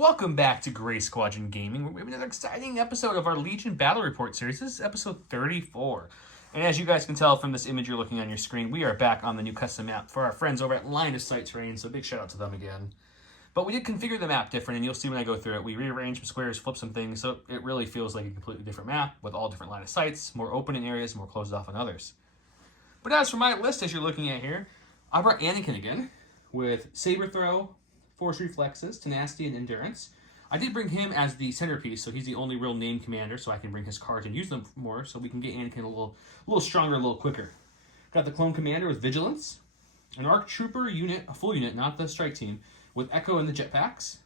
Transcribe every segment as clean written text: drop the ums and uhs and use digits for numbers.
Welcome back to Gray Squadron Gaming. We have another exciting episode of our Legion Battle Report series. This is episode 34. And as you guys can tell from this image you're looking on your screen, we are back on the new custom map for our friends over at Line of Sight Terrain, so big shout out to them again. But we did configure the map different, and you'll see when I go through it. We rearranged some squares, flipped some things, so it really feels like a completely different map with all different line of sights, more open in areas, more closed off in others. But as for my list, as you're looking at here, I brought Anakin again with Saber Throw, Force Reflexes, Tenacity, and Endurance. I did bring him as the centerpiece, so he's the only real named commander, so I can bring his cards and use them more, so we can get Anakin a little stronger, a little quicker. Got the Clone Commander with Vigilance, an Arc Trooper unit, a full unit, not the strike team, with Echo and the jetpacks.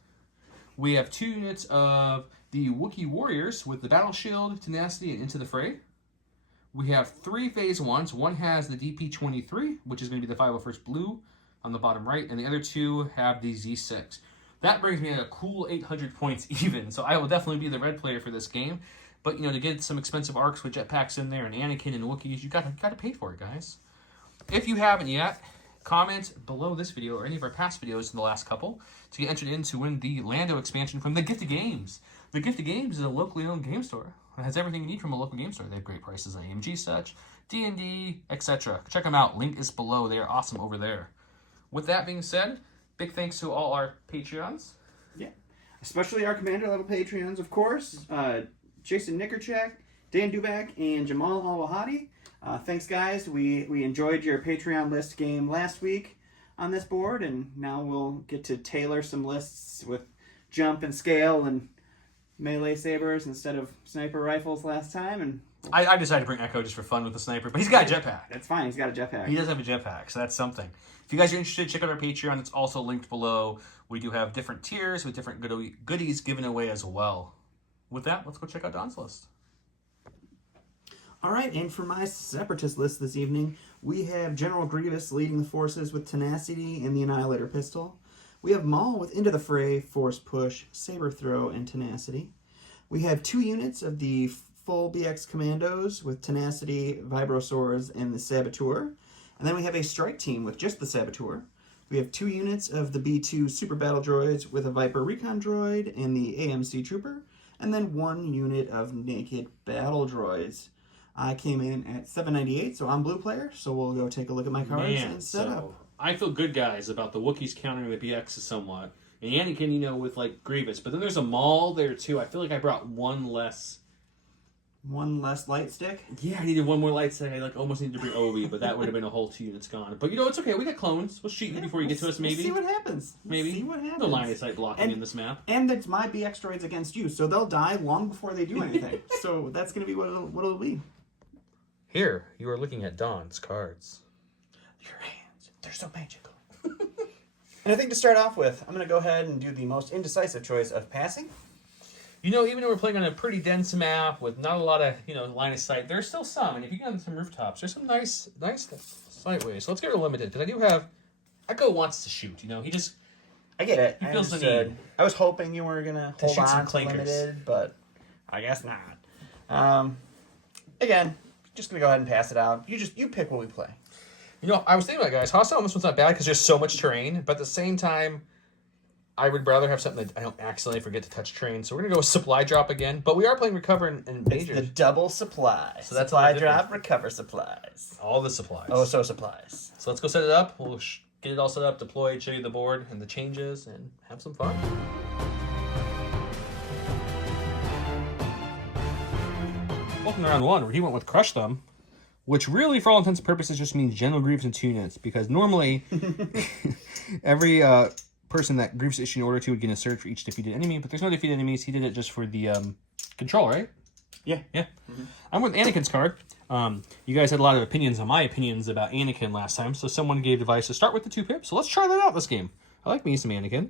We have 2 units of the Wookiee Warriors with the Battle Shield, Tenacity, and Into the Fray. We have 3 Phase 1s. One has the DP-23, which is going to be the 501st Blue on the bottom right, and the other 2 have the Z6. That brings me at a cool 800 points even, so I will definitely be the red player for this game. But, you know, to get some expensive arcs with jetpacks in there and Anakin and Wookiees, you gotta pay for it, guys. If you haven't yet, comment below this video or any of our past videos in the last couple to get entered in to win the Lando expansion from the Gift of Games. The Gift of Games is a locally owned game store. It has everything you need from a local game store. They have great prices on AMG such, D&D, etc. Check them out. Link is below. They are awesome over there. With that being said, big thanks to all our Patreons. Yeah, especially our commander level Patreons, of course. Jason Nickerchak, Dan Dubak, and Jamal Al-Wahadi. Thanks, guys. We enjoyed your Patreon list game last week on this board, and now we'll get to tailor some lists with jump and scale and melee sabers instead of sniper rifles last time. And I decided to bring Echo just for fun with the sniper, but he's got a jetpack. That's fine. He's got a jetpack. He does have a jetpack, so that's something. If you guys are interested, check out our Patreon. It's also linked below. We do have different tiers with different goodies given away as well. With that, let's go check out Don's list. All right, and for my Separatist list this evening, we have General Grievous leading the forces with Tenacity and the Annihilator Pistol. We have Maul with Into the Fray, Force Push, Saber Throw, and Tenacity. We have 2 units of the full BX Commandos with Tenacity, Vibrosaurs, and the Saboteur. And then we have a strike team with just the Saboteur. We have 2 units of the B2 Super Battle Droids with a Viper Recon Droid and the AMC Trooper. And then 1 unit of Naked Battle Droids. I came in at 798, so I'm blue player. So we'll go take a look at my cards and set up. I feel good, guys, about the Wookiees countering the BXs somewhat. And Anakin, you know, with, like, Grievous. But then there's a Maul there, too. I feel like I brought one less light stick? Yeah, I needed 1 more light stick. I almost needed to bring Obi, but that would have been a whole 2 units gone. But, you know, it's okay. We got clones. We'll shoot you before you get to us, maybe. We'll see what happens. Maybe. See what happens. No line of sight blocking in this map. And it's my BX droids against you, so they'll die long before they do anything. So that's going to be what it'll be. Here, you are looking at Don's cards. Your hands, they're so magical. And I think to start off with, I'm going to go ahead and do the most indecisive choice of passing. You know, even though we're playing on a pretty dense map with not a lot of, you know, line of sight, there's still some. And if you get on some rooftops, there's some nice sightways. So let's get it limited, because I do have... Echo wants to shoot, you know? He just... I get it. He feels the need. I was hoping you were going to hold on to limited, but I guess not. Again, just going to go ahead and pass it out. You pick what we play. You know, I was thinking about it, guys. Hostile on this one's not bad because there's so much terrain, but at the same time, I would rather have something that I don't accidentally forget to touch terrain. So we're going to go with Supply Drop again, but we are playing Recover and Majors. It's the double supply. So that's Supply Drop, Recover supplies. All the supplies. Oh, so supplies. So let's go set it up. We'll get it all set up, deployed, show you the board and the changes, and have some fun. Welcome to round 1, where he went with Crush Them, which really, for all intents and purposes, just means General Grievous and 2 units, because normally every person that Grievous issued an order to would get a surge for each defeated enemy, but there's no defeated enemies. He did it just for the control, right? Yeah. Mm-hmm. I'm with Anakin's card. You guys had a lot of opinions on my opinions about Anakin last time, so someone gave advice to start with the 2 pips. So let's try that out this game. I like me some Anakin.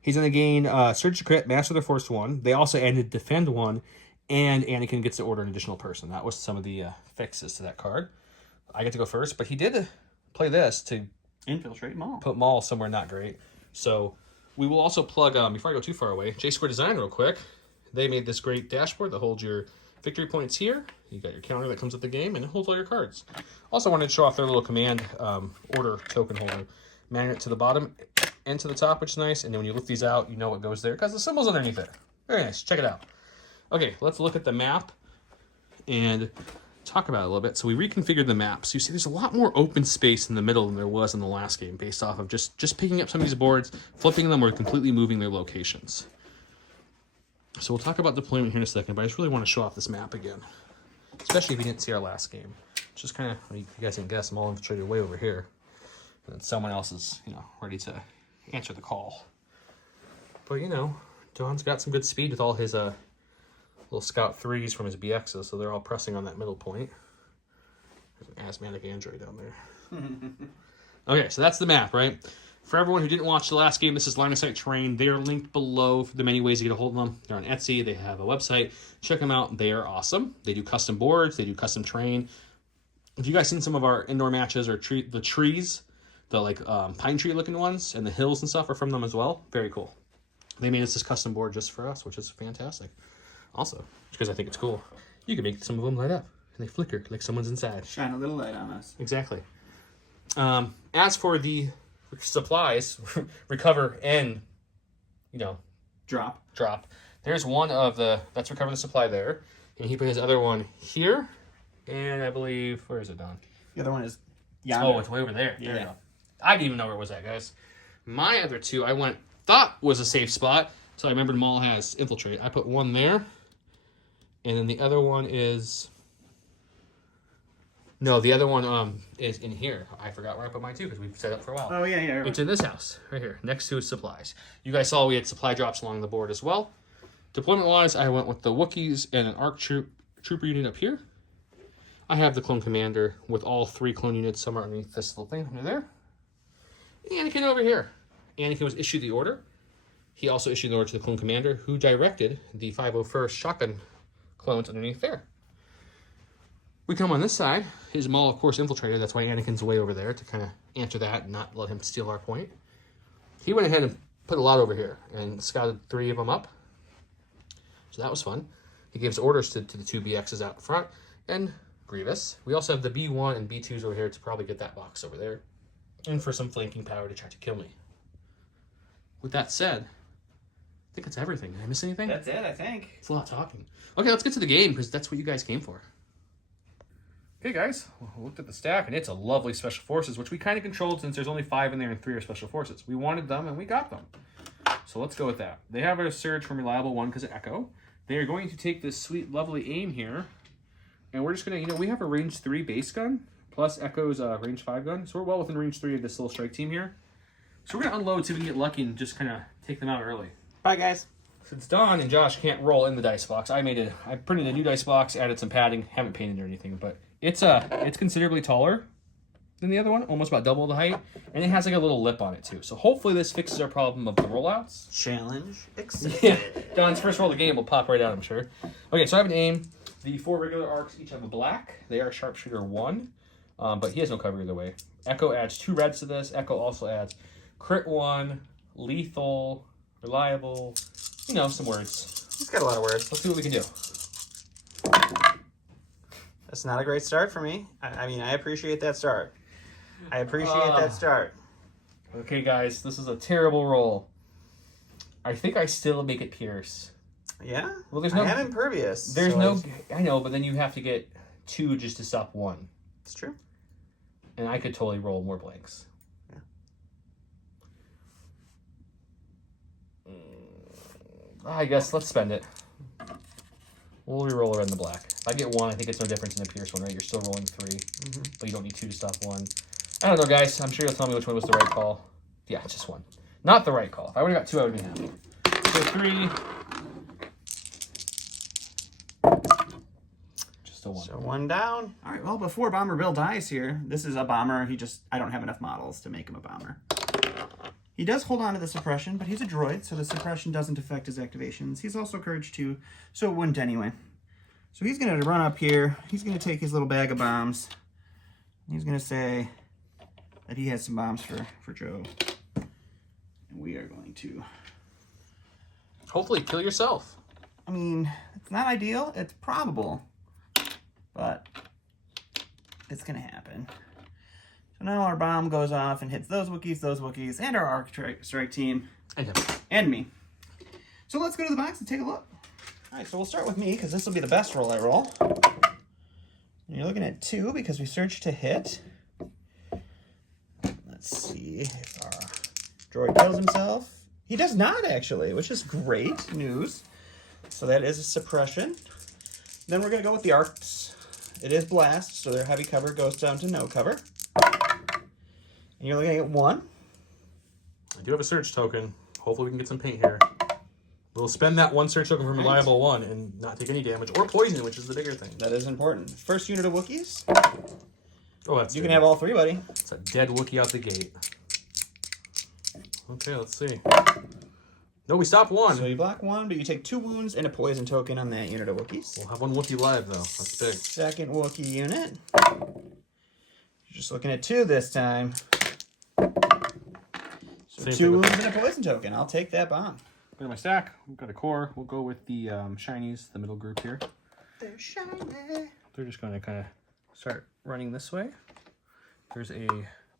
He's going to gain Surge to Crit, Master the Force 1. They also added Defend 1, and Anakin gets to order an additional person. That was some of the fixes to that card. I get to go first, but he did play this to infiltrate Maul. Put Maul somewhere not great. So we will also plug, before I go too far away, J-Square Design real quick. They made this great dashboard that holds your victory points here. You got your counter that comes with the game, and it holds all your cards. Also wanted to show off their little command order token holder. Magnet to the bottom. and to the top, which is nice. And then when you lift these out, you know what goes there because the symbol's underneath it. Very nice. Check it out. Okay, let's look at the map and talk about it a little bit. So we reconfigured the map. So you see there's a lot more open space in the middle than there was in the last game based off of just picking up some of these boards, flipping them, or completely moving their locations. So we'll talk about deployment here in a second, but I just really want to show off this map again. Especially if you didn't see our last game. Just kind of, you guys can guess, I'm all infiltrated way over here. And someone else is, ready to answer the call. But, Don's got some good speed with all his little Scout 3s from his BXs, so they're all pressing on that middle point. There's an asthmatic android down there. Okay, so that's the map, right? For everyone who didn't watch the last game, this is line of sight terrain. They are linked below for the many ways to get a hold of them. They're on Etsy. They have a website. Check them out. They are awesome. They do custom boards. They do custom terrain. If you guys seen some of our indoor matches or the trees, the pine tree looking ones and the hills and stuff are from them as well. Very cool. They made us this custom board just for us, which is fantastic. Also, because I think it's cool, you can make some of them light up and they flicker like someone's inside. Shine a little light on us. Exactly. As for the supplies, recover and drop. There's one of that's recover the supply there, and he put his other one here, and I believe where is it, Don? The other one is yonder. Oh, it's way over there. There you go. I didn't even know where it was at, guys. My other two I thought was a safe spot, so I remembered Maul has infiltrate. I put one there, and then the other one is. No, the other one is in here. I forgot where I put mine too because we've set up for a while. Oh, yeah. It's in this house right here, next to supplies. You guys saw we had supply drops along the board as well. Deployment-wise, I went with the Wookiees and an ARC trooper unit up here. I have the clone commander with all 3 clone units somewhere underneath this little thing under there. Anakin over here. Anakin was issued the order. He also issued the order to the clone commander, who directed the 501st shotgun clones underneath there. We come on this side. His Maul, of course, infiltrated. That's why Anakin's way over there to kind of answer that and not let him steal our point. He went ahead and put a lot over here and scouted 3 of them up. So that was fun. He gives orders to the 2 BXs out front and Grievous. We also have the B1 and B2s over here to probably get that box over there and for some flanking power to try to kill me. With that said, I think that's everything. Did I miss anything? That's it, I think. It's a lot of talking. Okay, let's get to the game because that's what you guys came for. Okay, guys, we looked at the stack, and it's a lovely Special Forces, which we kind of controlled since there's only 5 in there and 3 are Special Forces. We wanted them, and we got them. So let's go with that. They have a Surge from Reliable 1 because of Echo. They are going to take this sweet, lovely aim here, and we're just going to, we have a range 3 base gun, plus Echo's range 5 gun, so we're well within range 3 of this little strike team here. So we're going to unload so we can get lucky and just kind of take them out early. Bye, guys. Since Don and Josh can't roll in the dice box, I printed a new dice box, added some padding, haven't painted or anything, but it's considerably taller than the other one, almost about double the height, and it has like a little lip on it too. So hopefully this fixes our problem of the rollouts. Challenge accepted. Yeah, Don's first roll of the game will pop right out, I'm sure. Okay, so I have an aim. The 4 regular arcs each have a black. They are sharpshooter 1, but he has no cover either way. Echo adds 2 reds to this. Echo also adds crit 1, lethal, reliable, some words. He's got a lot of words. Let's see what we can do. That's not a great start for me. I mean, I appreciate that start. that start. Okay, guys, this is a terrible roll. I think I still make it Pierce. Yeah? Well, there's no. I am impervious. There's so no. I know, but then you have to get 2 just to stop 1. It's true. And I could totally roll more blanks. Yeah. I guess let's spend it. We'll re-roll her in the black. If I get 1, I think it's no difference in the Pierce one, right? You're still rolling 3, but you don't need 2 to stop 1. I don't know, guys. I'm sure you'll tell me which one was the right call. Yeah, just 1. Not the right call. If I would have got 2, I would have been happy. So 3. Just a 1. So 1 down. All right, well, before Bomber Bill dies here, this is a bomber. I don't have enough models to make him a bomber. He does hold on to the suppression, but he's a droid, so the suppression doesn't affect his activations. He's also Courage 2, so it wouldn't anyway. So he's going to run up here. He's going to take his little bag of bombs. He's going to say that he has some bombs for Joe. And we are going to... Hopefully kill yourself. I mean, it's not ideal. It's probable. But it's going to happen. So So now our bomb goes off and hits those Wookiees, and our Arc Strike team, and me. So let's go to the box and take a look. All right, so we'll start with me, because this will be the best roll I roll. And you're looking at 2, because we search to hit. Let's see if our droid kills himself. He does not, actually, which is great news. So that is a suppression. Then we're going to go with the arcs. It is blast, so their heavy cover goes down to no cover. And you're looking at 1. I do have a search token. Hopefully we can get some paint here. We'll spend that 1 search token from reliable 1 and not take any damage or poison, which is the bigger thing. That is important. First unit of Wookiees. Oh, that's You good. can have all 3, buddy. It's a dead Wookiee out the gate. Okay, let's see. No, we stopped 1. So you block 1, but you take 2 wounds and a poison token on that unit of Wookiees. We'll have 1 Wookiee live, though. That's big. Second Wookiee unit. You're just looking at 2 this time. So 2 wounds and a poison token. I'll take that bomb. Go to my stack. We've got a core. We'll go with the shinies, the middle group here. They're shiny. They're just going to kind of start running this way. There's a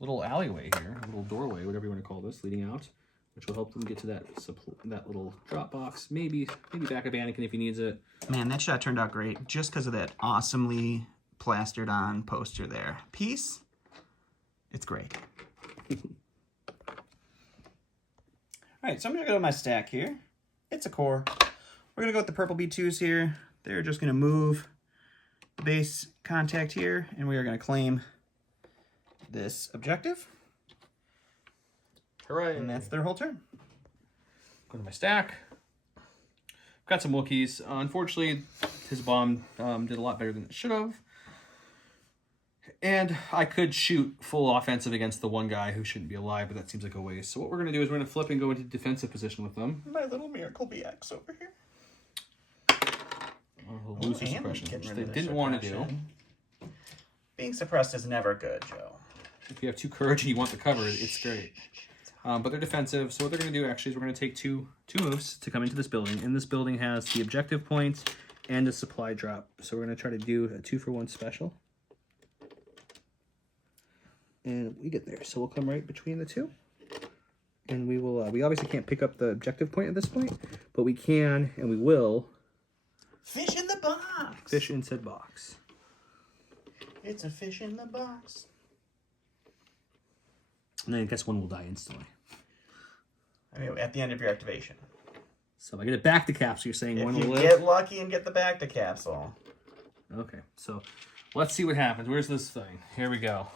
little alleyway here, a little doorway, whatever you want to call this, leading out, which will help them get to that little drop box. Maybe back up Anakin if he needs it. Man, that shot turned out great just because of that awesomely plastered on poster there. Peace. It's great. All right, so I'm going to go to my stack here. It's a core. We're going to go with the purple B2s here. They're just going to move the base contact here, and we are going to claim this objective. Hooray. And that's their whole turn. Go to my stack. Got some Wookiees. Unfortunately, his bomb did a lot better than it should have. And I could shoot full offensive against the one guy who shouldn't be alive, but that seems like a waste. So what we're going to do is we're going to flip and go into defensive position with them. My little miracle BX over here. We'll lose their suppression, which they didn't want to do. Being suppressed is never good, Joe. If you have 2 courage and you want the cover, it's great. But they're defensive, so what they're going to do actually is we're going to take two moves to come into this building. And this building has the objective points and a supply drop. So we're going to try to do a 2-for-1 special. And we get there. So we'll come right between the 2. And we will, we obviously can't pick up the objective point at this point, but we can, and we will, Fish in the box. fish in said box. It's a fish in the box. And then I guess 1 will die instantly. I mean, at the end of your activation. So if I get it back to capsule, you're saying 1 If will you live? get lucky and get the back to capsule. Okay, so let's see what happens. Where's this thing? Here we go.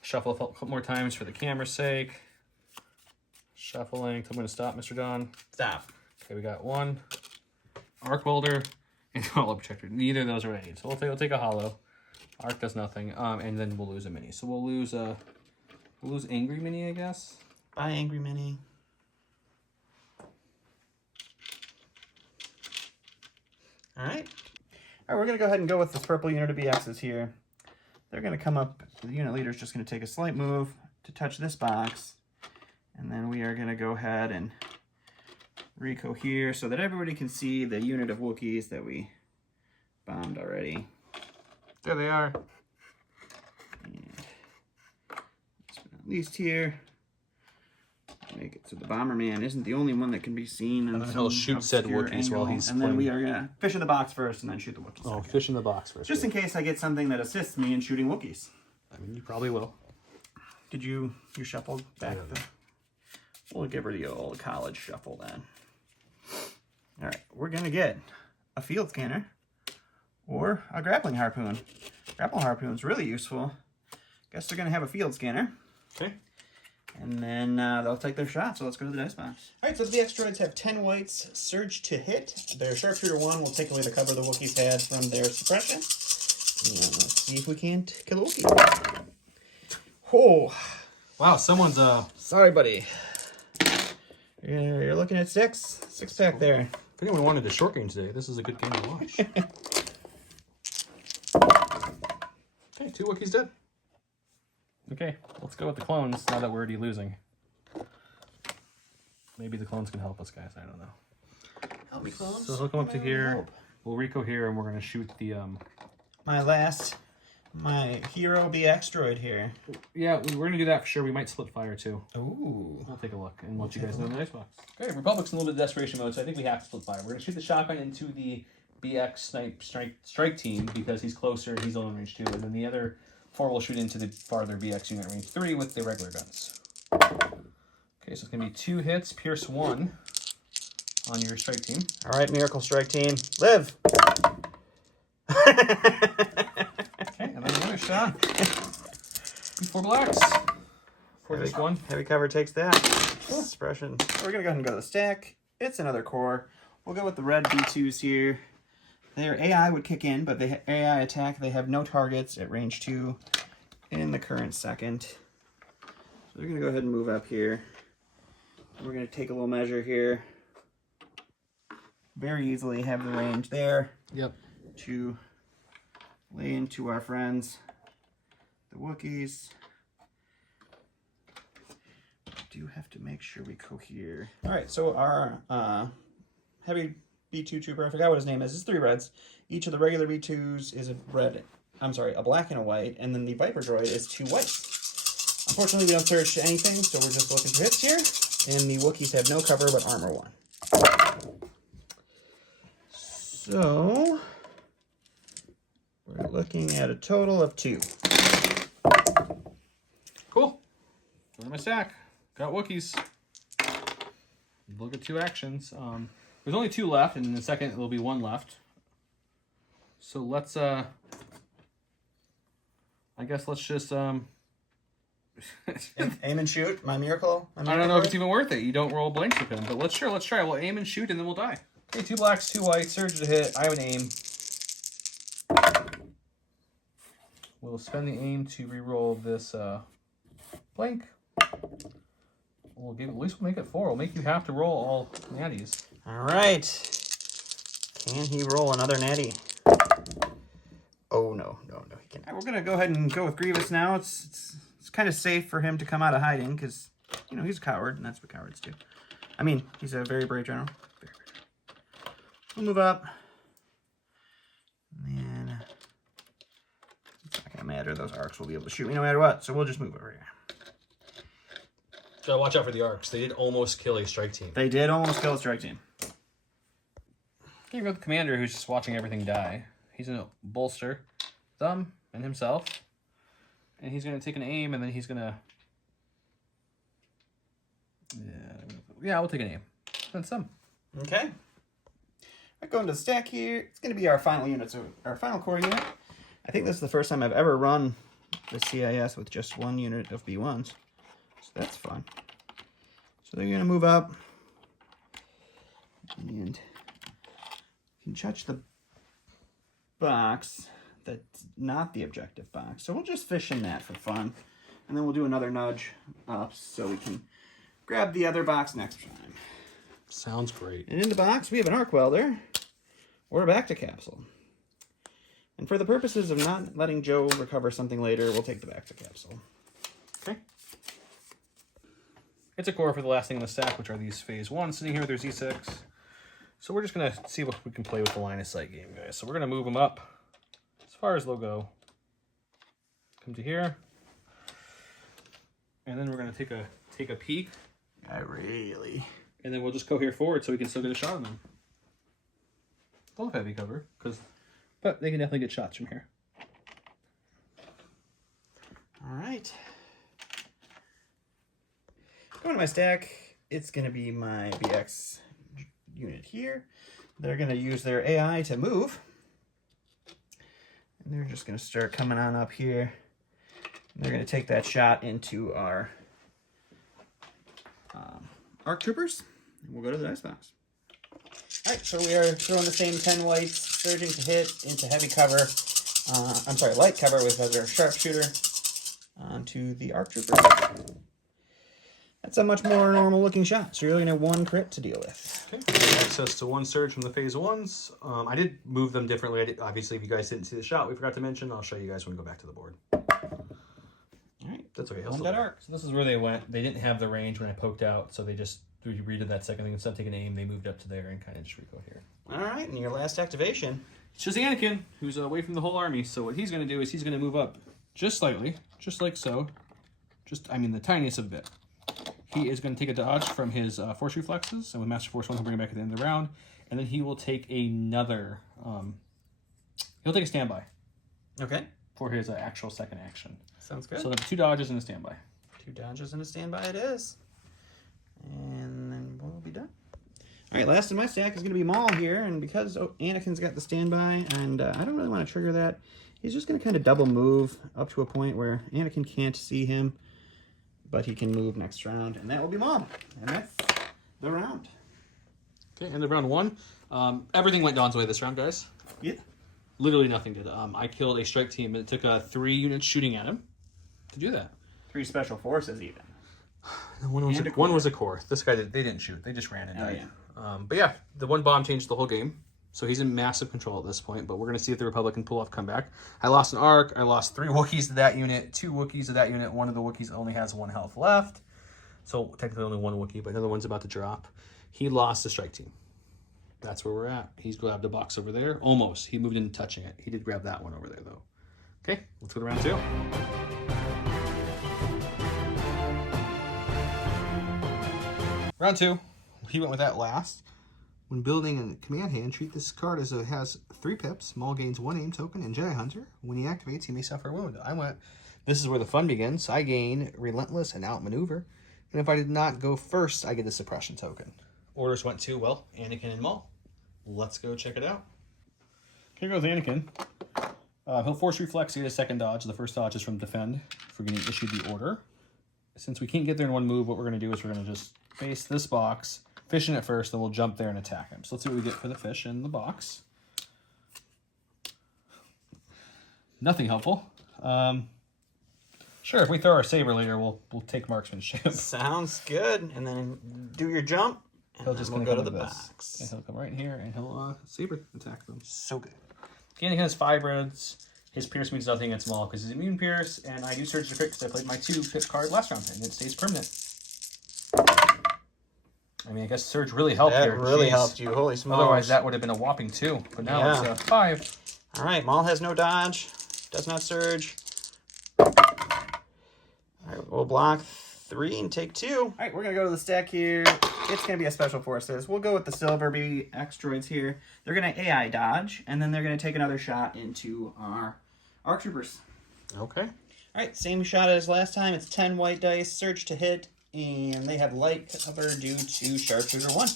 Shuffle a couple more times for the camera's sake. Shuffling. I'm going to stop, Mr. Don. Stop. Okay, we got 1 arc welder and hollow protector. Neither of those are any. So we'll take a hollow. Arc does nothing, and then we'll lose a mini. So we'll lose angry mini, I guess. Bye, Angry Mini. All right. All right, we're going to go ahead and go with this purple unit of BXs here. They're going to come up. The unit leader is just going to take a slight move to touch this box. And then we are going to go ahead and reco here so that everybody can see the unit of Wookiees that we bombed already. There they are. And at least here. Make it so the Bomberman isn't the only one that can be seen. And then he'll shoot said Wookiees while he's And then playing. we are going to fish in the box first and then shoot the Wookiees. Oh, second. fish in the box first. Just in case I get something that assists me in shooting Wookiees. I mean, you probably will. Did you shuffled back Yeah. the... We'll give her the old college shuffle then. All right, we're going to get a field scanner or a grappling harpoon. Grappling harpoon's really useful. Guess they're going to have a field scanner. Okay. And then they'll take their shot, so let's go to the dice box. All right, so the BX droids have 10 whites, surge to hit. Their sharpshooter 1 will take away the cover the Wookiees had from their suppression. And let's see if we can't kill a Wookiee. Oh, Wow, someone's sorry, buddy. You're looking at 6 pack there. If anyone wanted a short game today, this is a good game to watch. Okay, 2 Wookiees dead. Okay, let's go with the clones now that we're already losing. Maybe the clones can help us, guys. I don't know. Help me, clones. So he'll come up to here. Help. We'll Rico here, and we're going to shoot the... My last my hero BX droid here. Yeah, we're going to do that for sure. We might split fire, too. Ooh. We'll take a look and let you guys know in the dice box. Okay, Republic's in a little bit of desperation mode, so I think we have to split fire. We're going to shoot the shotgun into the BX strike team because he's closer and he's only range 2. And then the other 4 will shoot into the farther BX unit range 3 with the regular guns. Okay, so it's going to be 2 hits, pierce 1 on your strike team. All right, Miracle Strike team, live. Okay, and then another shot. 4 blacks. For this one. Heavy cover takes that. Expression. We're going to go ahead and go to the stack. It's another core. We'll go with the red B2s here. Their AI would kick in, but the AI attack, they have no targets at range 2 in the current second. So they're going to go ahead and move up here. We're going to take a little measure here. Very easily have the range there. Yep. To lay into our friends, the Wookiees. Do have to make sure we cohere. All right, so our heavy B2 trooper, I forgot what his name is 3 reds. Each of the regular B2s is a red, a black and a white, and then the Viper droid is 2 white. Unfortunately, we don't search anything, so we're just looking for hits here. And the Wookiees have no cover but armor 1. So we're looking at a total of 2. Cool. Go to my stack. Got Wookiees. Look at 2 actions. There's only 2 left, and in a second there'll be 1 left. So let's I guess let's just Aim and shoot. My miracle. I don't know if it's even worth it. You don't roll blanks with him, but let's try. We'll aim and shoot, and then we'll die. Okay, 2 blacks, 2 whites, surge to hit. I would aim. We'll spend the aim to re-roll this blank. We'll give at least we'll make it 4. We'll make you have to roll all natties. All right. Can he roll another natty? Oh no, he can't. All right, we're gonna go ahead and go with Grievous now. It's kind of safe for him to come out of hiding because he's a coward, and that's what cowards do. I mean, he's a very brave general. Very brave. We'll move up. And it's not gonna matter. Those arcs will be able to shoot me no matter what. So we'll just move over here. Gotta watch out for the arcs. They did almost kill a strike team. They did almost kill a strike team. You got the commander who's just watching everything die. He's gonna bolster them and himself, and he's gonna take an aim, and then he's gonna. Yeah, we'll take an aim. That's them. Okay. We're going to the stack here. It's going to be our final unit, so our final core unit. I think this is the first time I've ever run the CIS with just 1 unit of B1s. So that's fun. So they're going to move up. And you can touch the box that's not the objective box. So we'll just fish in that for fun. And then we'll do another nudge up so we can grab the other box next time. Sounds great. And in the box, we have an arc welder or a back to capsule. And for the purposes of not letting Joe recover something later, we'll take the back to capsule. Okay. It's a core for the last thing in the stack, which are these phase 1 sitting here with their Z6. So we're just going to see what we can play with the line of sight game, guys. So we're going to move them up as far as they'll go. Come to here. And then we're going to take a peek. And then we'll just go here forward so we can still get a shot on them. They'll have heavy cover, but they can definitely get shots from here. All right. Going to my stack, it's going to be my BX unit here. They're going to use their AI to move. And they're just going to start coming on up here. And they're going to take that shot into our ARC troopers. And we'll go to the dice box. All right, so we are throwing the same 10 whites, surging to hit into heavy cover. Light cover with our sharpshooter onto the ARC trooper. That's a much more normal looking shot. So you're looking at 1 crit to deal with. Okay. Access to 1 surge from the phase 1s. I did move them differently. Obviously, if you guys didn't see the shot, we forgot to mention. I'll show you guys when we go back to the board. All right, that's okay. One dead arc. So this is where they went. They didn't have the range when I poked out, so they just redid that second thing. Instead of taking aim, they moved up to there and kind of just recoiled here. All right, and your last activation, It's just Anakin, who's away from the whole army. So what he's going to do is he's going to move up just slightly, just like so. The tiniest of a bit. He is going to take a dodge from his Force Reflexes, and with Master Force 1, he'll bring it back at the end of the round. And then he will take another... he'll take a standby. Okay. For his actual second action. Sounds good. So there'll be 2 dodges and a standby. 2 dodges and a standby it is. And then we'll be done. All right, last in my stack is going to be Maul here, and because Anakin's got the standby, and I don't really want to trigger that, he's just going to kind of double move up to a point where Anakin can't see him, but he can move next round, and that will be Maul. And that's the round. Okay, end of round 1. Everything went Dawn's way this round, guys. Yeah. Literally nothing did. I killed a strike team, and it took 3 units shooting at him to do that. 3 special forces even. One was a core. This guy, they didn't shoot. They just ran and died. Yeah. But yeah, the 1 bomb changed the whole game. So he's in massive control at this point. But we're going to see if the Republic can pull off comeback. I lost an arc. I lost 3 Wookiees to that unit. 2 Wookiees to that unit. One of the Wookiees only has 1 health left. So technically only 1 Wookiee, but another one's about to drop. He lost the strike team. That's where we're at. He's grabbed a box over there. Almost. He moved into touching it. He did grab that one over there, though. Okay, let's go to round 2. Round 2. He went with that last. When building a command hand, treat this card as it has 3 pips. Maul gains 1 aim token and Jedi Hunter. When he activates, he may suffer a wound. I went, this is where the fun begins. I gain Relentless and Outmaneuver. And if I did not go first, I get a suppression token. Orders went to, well, Anakin and Maul. Let's go check it out. Here goes Anakin. He'll Force Reflex, get his second dodge. The first dodge is from Defend. If we're going to issue the order. Since we can't get there in 1 move, what we're going to do is we're going to just face this box, fish in it first, then we'll jump there and attack him. So let's see what we get for the fish in the box. Nothing helpful. Sure, if we throw our saber later, we'll take marksmanship. Sounds good. And then do your jump. And He'll just we'll go to the box. And he'll come right here and he'll saber attack them. So good. Anakin has 5 reds. His Pierce means nothing against Maul because he's immune Pierce, and I do Surge to Crit because I played my 2 pip card last round, and it stays permanent. I guess Surge really helped here. That really Jeez. helped you. Holy smokes. Otherwise, that would have been a whopping 2. But now it's 5. All right, Maul has no dodge. Does not surge. All right, we'll block 3 and take 2. All right, we're going to go to the stack here. It's going to be a Special Forces. We'll go with the Silver B X droids here. They're going to AI dodge, and then they're going to take another shot into our ARC Troopers. Okay. All right, same shot as last time. It's 10 white dice, surge to hit, and they have light cover due to Sharpshooter 1.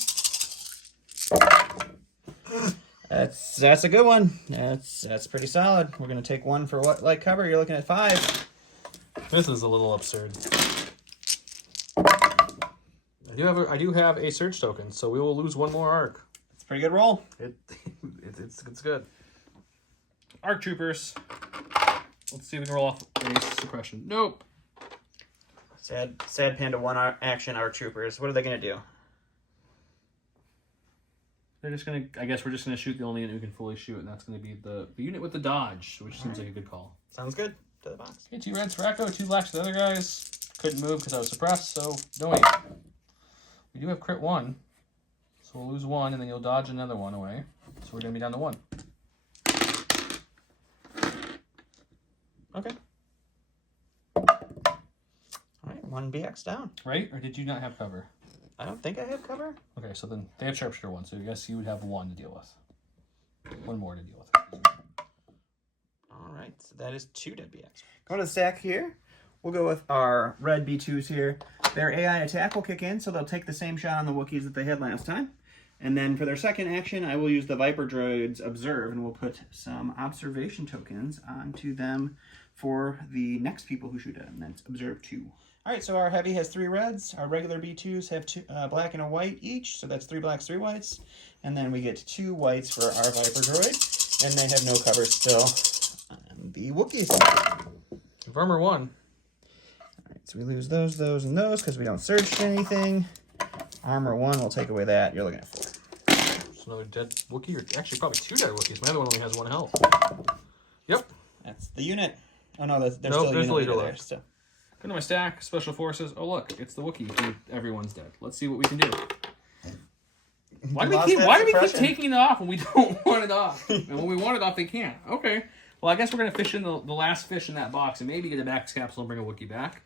That's a good one. That's pretty solid. We're going to take 1 for what light cover. You're looking at 5. This is a little absurd. I do have a surge token, so we will lose 1 more arc. It's a pretty good roll. It's good. ARC Troopers. Let's see if we can roll off a suppression. Nope. Sad Panda 1 action ARC Troopers. What are they going to do? They're just going to, I guess we're just going to shoot the only unit who can fully shoot, and that's going to be the unit with the dodge, which seems like a good call. Sounds good. To the box. Okay, 2 reds for Echo, 2 blacks for the other guys. Couldn't move because I was suppressed, so no aim. We do have crit 1, so we'll lose 1, and then you'll dodge another 1 away. So we're going to be down to 1. Okay. All right, 1 BX down. Right? Or did you not have cover? I don't think I have cover. Okay, so then they have Sharpshooter 1, so I guess you would have 1 to deal with. 1 more to deal with. All right, so that is 2 dead BX. Go to the stack here. We'll go with our red B2s here. Their AI attack will kick in, so they'll take the same shot on the Wookiees that they had last time. And then for their second action, I will use the Viper Droids Observe, and we'll put some observation tokens onto them for the next people who shoot at them. That's Observe 2. All right, so our heavy has 3 reds. Our regular B2s have 2 black and a white each, so that's 3 blacks, 3 whites. And then we get 2 whites for our Viper Droid, and they have no cover still on the Wookiees. Vermer 1. All right, so we lose those, and those because we don't search to anything. Armor 1, we'll take away that. You're looking at 4. It's another dead Wookiee, or actually probably 2 dead Wookiees. My other one only has 1 health. Yep. That's the unit. Oh no, there's Nope, still a there's unit a leader leader there. left. Still. Go to my stack, Special Forces. Oh look, it's the Wookiee. Everyone's dead. Let's see what we can do. Why do we keep taking it off when we don't want it off? And when we want it off, they can't. Okay. Well, I guess we're going to fish in the last fish in that box and maybe get a Max capsule and bring a Wookiee back.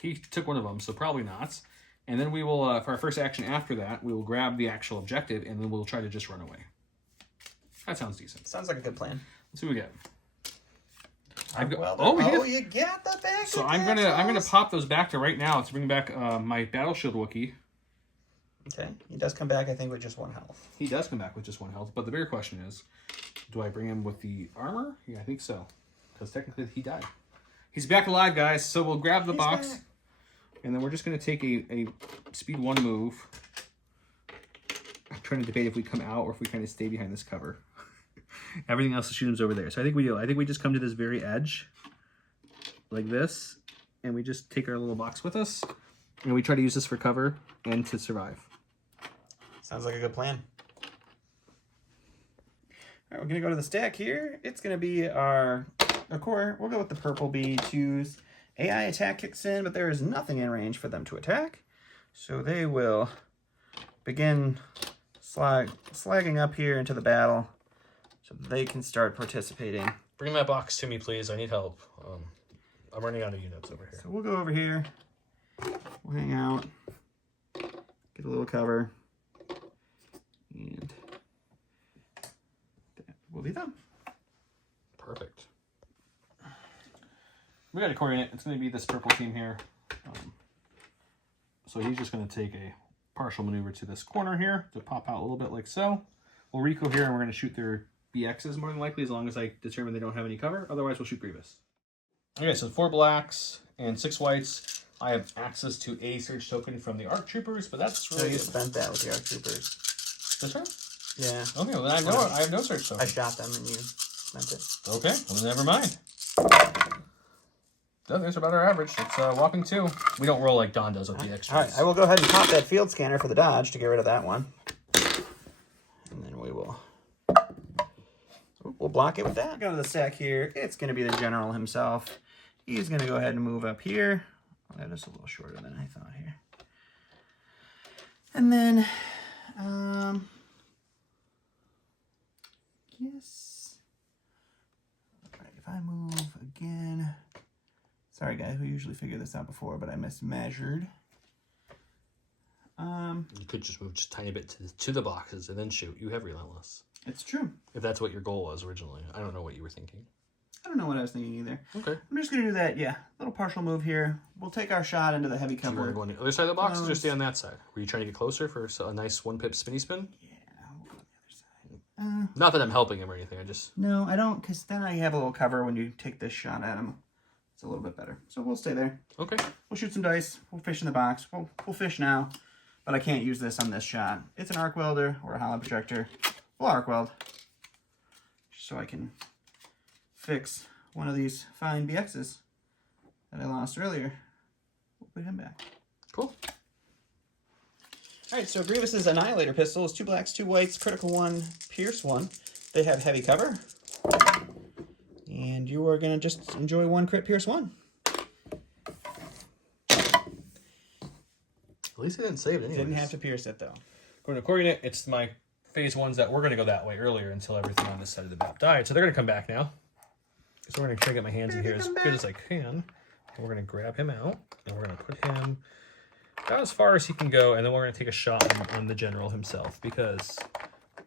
He took one of them, so probably not. And then we will, for our first action after that, we will grab the actual objective and then we'll try to just run away. That sounds decent. Sounds like a good plan. Let's see what we get. You got the back. So I'm gonna pop those back to right now to bring back my Battle Shield Wookiee. Okay, he does come back, I think, with just 1 health. He does come back with just 1 health, but the bigger question is, do I bring him with the armor? Yeah, I think so, because technically he died. He's back alive, guys. So we'll grab the box, and then we're just gonna take a speed 1 move. I'm trying to debate if we come out or if we kind of stay behind this cover. Everything else, the shoot him's over there. So I think we do. I think we just come to this very edge, like this, and we just take our little box with us, and we try to use this for cover and to survive. Sounds like a good plan. All right, we're gonna go to the stack here. It's gonna be our core. We'll go with the purple B2s. AI attack kicks in, but there is nothing in range for them to attack. So they will begin slagging up here into the battle so they can start participating. Bring that box to me, please. I need help. I'm running out of units over here. So we'll go over here. We'll hang out. Get a little cover. And that will be done. Perfect. We got a coordinate. It's going to be this purple team here. So he's just going to take a partial maneuver to this corner here to pop out a little bit like so. We'll Rico here and we're going to shoot their BXs more than likely as long as I determine they don't have any cover. Otherwise, we'll shoot Grievous. Okay, so 4 blacks and 6 whites. I have access to a surge token from the ARC Troopers, but that's really... So you spent that with the ARC Troopers. This one? Yeah. Okay, well then I have no surge token. I shot them and you spent it. Okay, well never mind. There's about our average. It's whopping 2. We don't roll like Don does with the extras. All right, I will go ahead and pop that field scanner for the dodge to get rid of that one. And then we will... We'll block it with that. Go to the stack here. It's going to be the general himself. He's going to go ahead and move up here. Oh, that is a little shorter than I thought here. And then, yes. All right, if I move again. Sorry, guys, we usually figure this out before, but I mismeasured. You could just move just a tiny bit to the boxes and then shoot. You have Relentless. It's true. If that's what your goal was originally. I don't know what you were thinking. I don't know what I was thinking either. Okay. I'm just going to do that, yeah. Little partial move here. We'll take our shot into the heavy Do you cover. want to go on the other side of the boxes or stay on that side? Were you trying to get closer for a nice 1-pip spinny spin? Yeah, we'll go on the other side. Not that I'm helping him or anything. I just... No, I don't, because then I have a little cover when you take this shot at him. It's a little bit better. So we'll stay there. Okay. We'll shoot some dice. We'll fish in the box. We'll fish now, but I can't use this on this shot. It's an arc welder or a hollow projector. We'll arc weld. So I can fix one of these fine BXs that I lost earlier. We'll put him back. Cool. All right, so Grievous's Annihilator pistol is 2 blacks, 2 whites, critical 1, pierce 1. They have heavy cover. And you are going to just enjoy 1 crit pierce 1. At least I didn't save it anyways. Didn't have to pierce it, though. Going to coordinate, it's my phase 1s that we're going to go that way earlier until everything on this side of the map died. So they're going to come back now. So we're going to try to get my hands in here as good as I can. And we're going to grab him out. And we're going to put him about as far as he can go. And then we're going to take a shot on the general himself. Because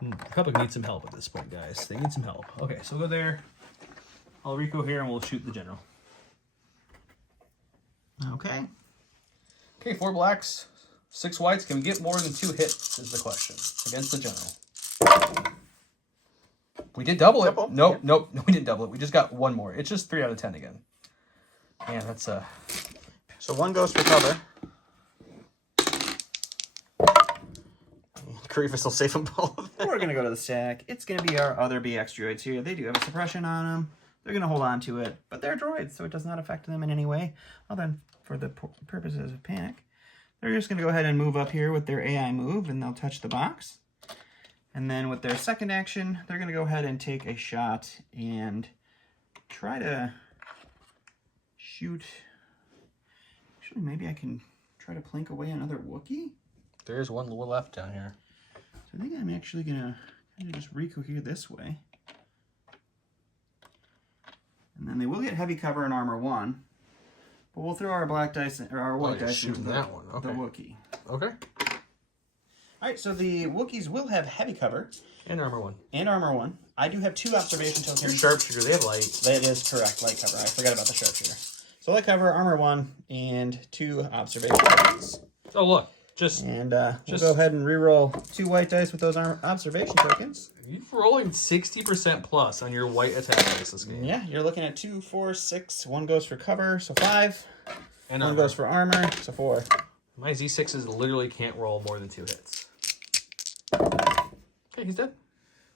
the Republic needs some help at this point, guys. They need some help. Okay, so we'll go there. I'll Rico here and we'll shoot the general. Okay. Okay, 4 blacks, 6 whites. Can we get more than 2 hits is the question against the general. We did double it. Nope, nope, no, we didn't double it. We just got 1 more. It's just 3 out of 10 again. Man, that's So 1 goes for cover. Grievous will save them both. We're going to go to the stack. It's going to be our other BX droids here. They do have a suppression on them. They're going to hold on to it, but they're droids, so it does not affect them in any way, other than for the purposes of panic. They're just going to go ahead and move up here with their AI move, and they'll touch the box. And then with their second action, they're going to go ahead and take a shot and try to shoot. Actually, maybe I can try to plink away another Wookiee. There's 1 left down here. So I think I'm actually gonna kind of just recohere this way. And then they will get heavy cover and armor 1. But we'll throw our black dice or our white dice into that one. Okay. The Wookiee. Okay. Alright, so the Wookiees will have heavy cover. And armor 1. And armor 1. I do have 2 observation tokens. Your sharpshooter, they have light. That is correct, light cover. I forgot about the sharpshooter. So light cover, armor 1, and 2 observation tokens. Oh, look. And we'll go ahead and re-roll 2 white dice with those observation tokens. You're rolling 60% plus on your white attack dice this game. Yeah, you're looking at 2, 4, 6. 1 goes for cover, so 5. And 1 goes for armor, so 4. My Z6s literally can't roll more than 2 hits. Okay, he's dead.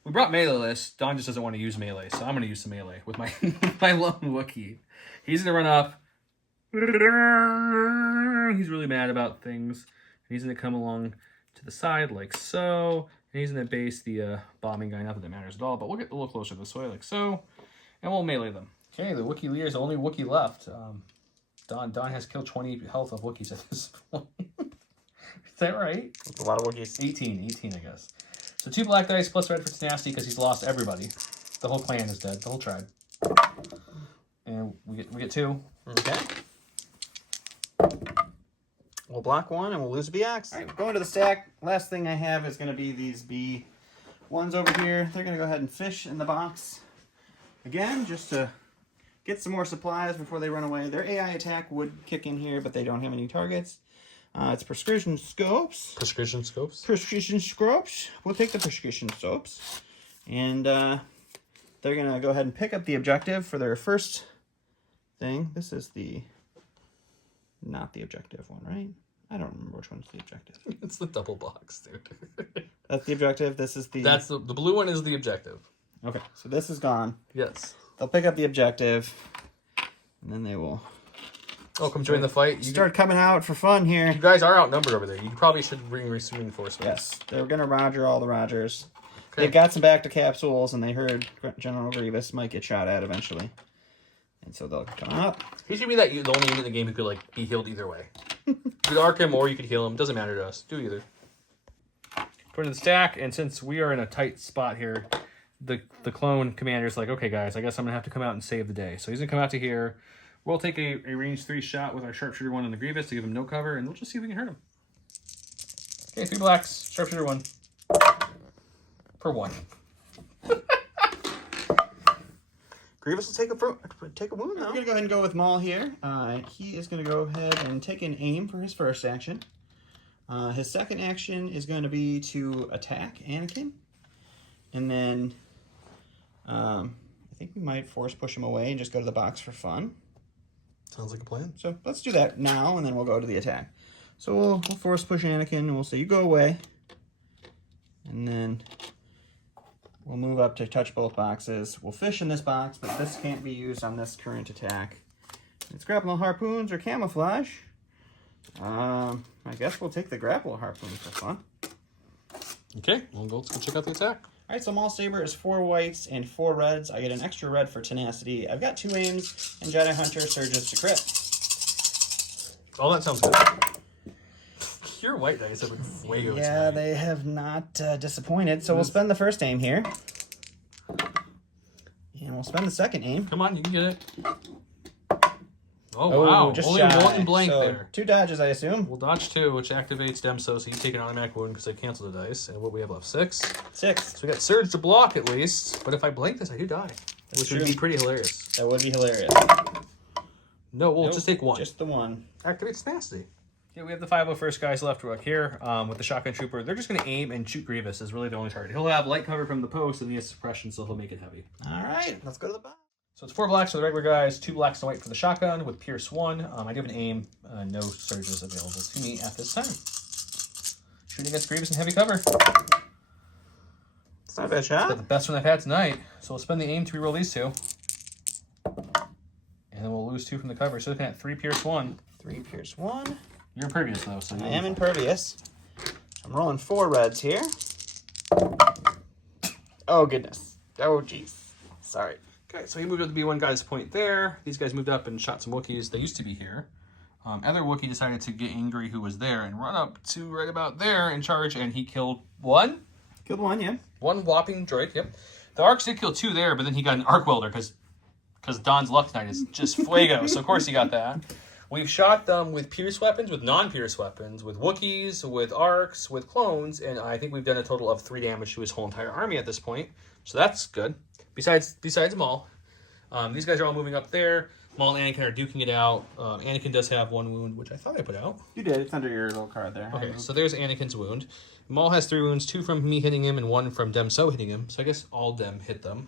We brought melee list. Don just doesn't want to use melee, so I'm going to use some melee with my my lone Wookiee. He's going to run up. He's really mad about things. He's going to come along to the side like so. And he's going to base the bombing guy. Not that that matters at all, but we'll get a little closer this way like so. And we'll melee them. Okay, the Wookiee leader is the only Wookiee left. Don has killed 20 health of Wookiees at this point. Is that right? That's a lot of Wookiees. 18, I guess. So 2 black dice plus red for tenacity because he's lost everybody. The whole clan is dead. The whole tribe. And we get 2. Okay. We'll block 1 and we'll lose a BX. All right, going to the stack. Last thing I have is going to be these B1s over here. They're going to go ahead and fish in the box. Again, just to get some more supplies before they run away. Their AI attack would kick in here, but they don't have any targets. It's prescription scopes. Prescription scopes? Prescription scopes. We'll take the prescription scopes. And they're going to go ahead and pick up the objective for their first thing. This is not the objective one, right? I don't remember which one's the objective. It's the double box, dude. That's the objective. This is the... That's the blue one is the objective. Okay, so this is gone. Yes. They'll pick up the objective, and then they will... Oh, come join the fight. You start coming out for fun here. You guys are outnumbered over there. You probably should bring reinforcements. Yes, they're going to Roger all the Rogers. Okay. They've got some back to capsules, and they heard General Grievous might get shot at eventually. And so they'll come up. He should be the only unit in the game who could like be healed either way. You could arc him or you could heal him. Doesn't matter to us. Do either. Put in the stack, and since we are in a tight spot here, the clone commander's like, okay, guys, I guess I'm going to have to come out and save the day. So he's going to come out to here. We'll take a range 3 shot with our sharpshooter 1 on the Grievous to give him no cover, and we'll just see if we can hurt him. Okay, 3 blacks, sharpshooter 1. For 1. Grievous will take a wound, though. We're going to go ahead and go with Maul here. He is going to go ahead and take an aim for his first action. His second action is going to be to attack Anakin. And then I think we might force push him away and just go to the box for fun. Sounds like a plan. So let's do that now, and then we'll go to the attack. So we'll force push Anakin, and we'll say, you go away. And then we'll move up to touch both boxes. We'll fish in this box, but this can't be used on this current attack. It's grapple harpoons or camouflage. I guess we'll take the grapple harpoon for fun. Okay, let's go check out the attack. All right, so Maul Saber is 4 whites and 4 reds. I get an extra red for tenacity. I've got 2 aims, and Jedi Hunter surges to crit. Oh, that sounds good. Your white dice have been way over Yeah, they have not disappointed. So we'll spend the first aim here. And we'll spend the second aim. Come on, you can get it. Oh, wow. Just Only shy. 1 blank So, there. 2 dodges, I assume. We'll dodge 2, which activates Demso, so you take an automatic wound because I canceled the dice. And what we have left? 6. 6. So we got Surge to block at least. But if I blank this, I do die. Which would be pretty hilarious. That would be hilarious. No, we'll just take 1. Just the 1. Activates Tenacity. Yeah, we have the 501st guys left here with the shotgun trooper. They're just going to aim and shoot Grievous is really the only target. He'll have light cover from the post and he has suppression, so he'll make it heavy. All right, let's go to the box. So it's 4 blacks for the regular guys, 2 blacks and white for the shotgun with Pierce 1. I do have an aim. No surges available to me at this time. Shooting against Grievous in heavy cover. It's not a bad shot. Got the best one I've had tonight. So we'll spend the aim to reroll these 2. And then we'll lose 2 from the cover. So looking at 3 Pierce 1. 3 Pierce 1. You're impervious though, so I am impervious. I'm rolling 4 reds here. Oh, goodness. Oh, jeez. Sorry. Okay, so he moved up to B1 guy's point there. These guys moved up and shot some Wookiees. They used to be here. Other Wookiee decided to get angry who was there and run up to right about there and charge, and he killed 1? Killed one, yeah. One whopping droid, yep. The Arcs did kill 2 there, but then he got an Arc Welder because Don's luck tonight is just fuego, so of course he got that. We've shot them with Pierce weapons, with non-Pierce weapons, with Wookiees, with Arcs, with clones, and I think we've done a total of 3 damage to his whole entire army at this point, so that's good. Besides Maul. These guys are all moving up there. Maul and Anakin are duking it out. Anakin does have 1 wound, which I thought I put out. You did. It's under your little card there. Okay, so there's Anakin's wound. Maul has 3 wounds, 2 from me hitting him and 1 from Demso hitting him. So I guess all Dem hit them.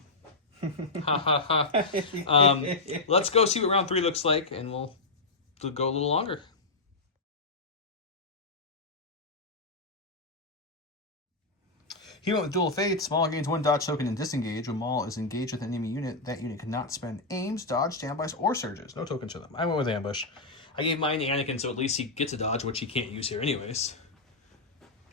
Ha ha ha. Let's go see what round 3 looks like, and we'll go a little longer. He went with Dual Fates. Maul gains 1 dodge token and disengage. When Maul is engaged with an enemy unit, that unit cannot spend aims, dodge, standbys, or surges. No tokens for them. I went with ambush. I gave mine to Anakin, so at least he gets a dodge, which he can't use here anyways.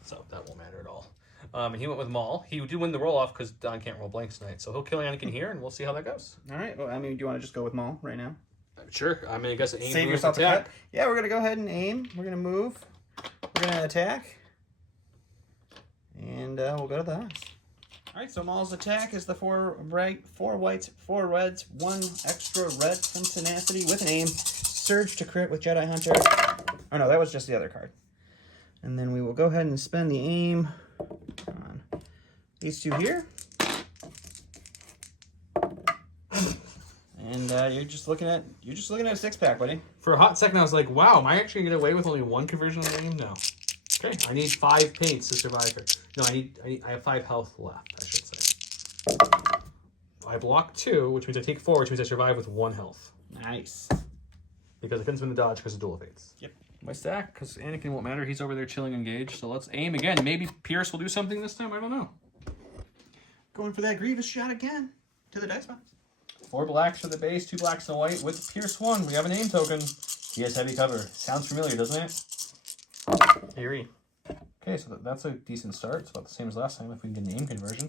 So that won't matter at all. And he went with Maul. He did win the roll-off because Don can't roll blanks tonight. So he'll kill Anakin here, and we'll see how that goes. All right. Well, I mean, do you want to just go with Maul right now? Sure. I mean, I guess aim. Save yourself a cut. Yeah, we're going to go ahead and aim. We're going to move. We're going to attack. And we'll go to the house. All right, so Maul's attack is the 4 whites, 4 reds, 1 extra red from Tenacity with an aim. Surge to crit with Jedi Hunter. Oh, no, that was just the other card. And then we will go ahead and spend the aim on these 2 here. And you're just looking at a 6-pack, buddy. For a hot second, I was like, "Wow, am I actually gonna get away with only 1 conversion on the aim?" No. Okay, I need 5 paints to survive here. No, I have 5 health left, I should say. I block 2, which means I take 4, which means I survive with 1 health. Nice. Because I couldn't spin the dodge because of Dual Fates. Yep. My stack, because Anakin won't matter. He's over there chilling engaged. So let's aim again. Maybe Pierce will do something this time. I don't know. Going for that Grievous shot again to the dice box. 4 blacks for the base, 2 blacks and a white with Pierce 1. We have a name token. He has heavy cover. Sounds familiar, doesn't it? Eerie. Okay, so that's a decent start. It's about the same as last time if we can get an aim conversion.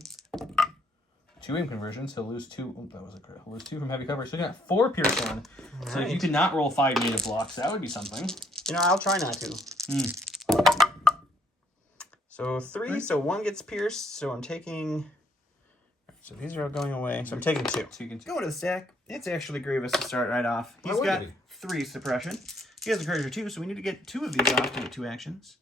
2 aim conversions. He'll lose 2. Oh, that was a crit. He'll lose 2 from heavy cover. So he got 4 Pierce 1. Right. So if you could not roll 5 native blocks, that would be something. You know, I'll try not to. So 3, so 1 gets pierced, so I'm taking... So these are all going away, so I'm taking 2. So you can go to the stack. It's actually Grievous to start right off. He's got 3 suppression. He has a courage of 2, so we need to get 2 of these off to get 2 actions.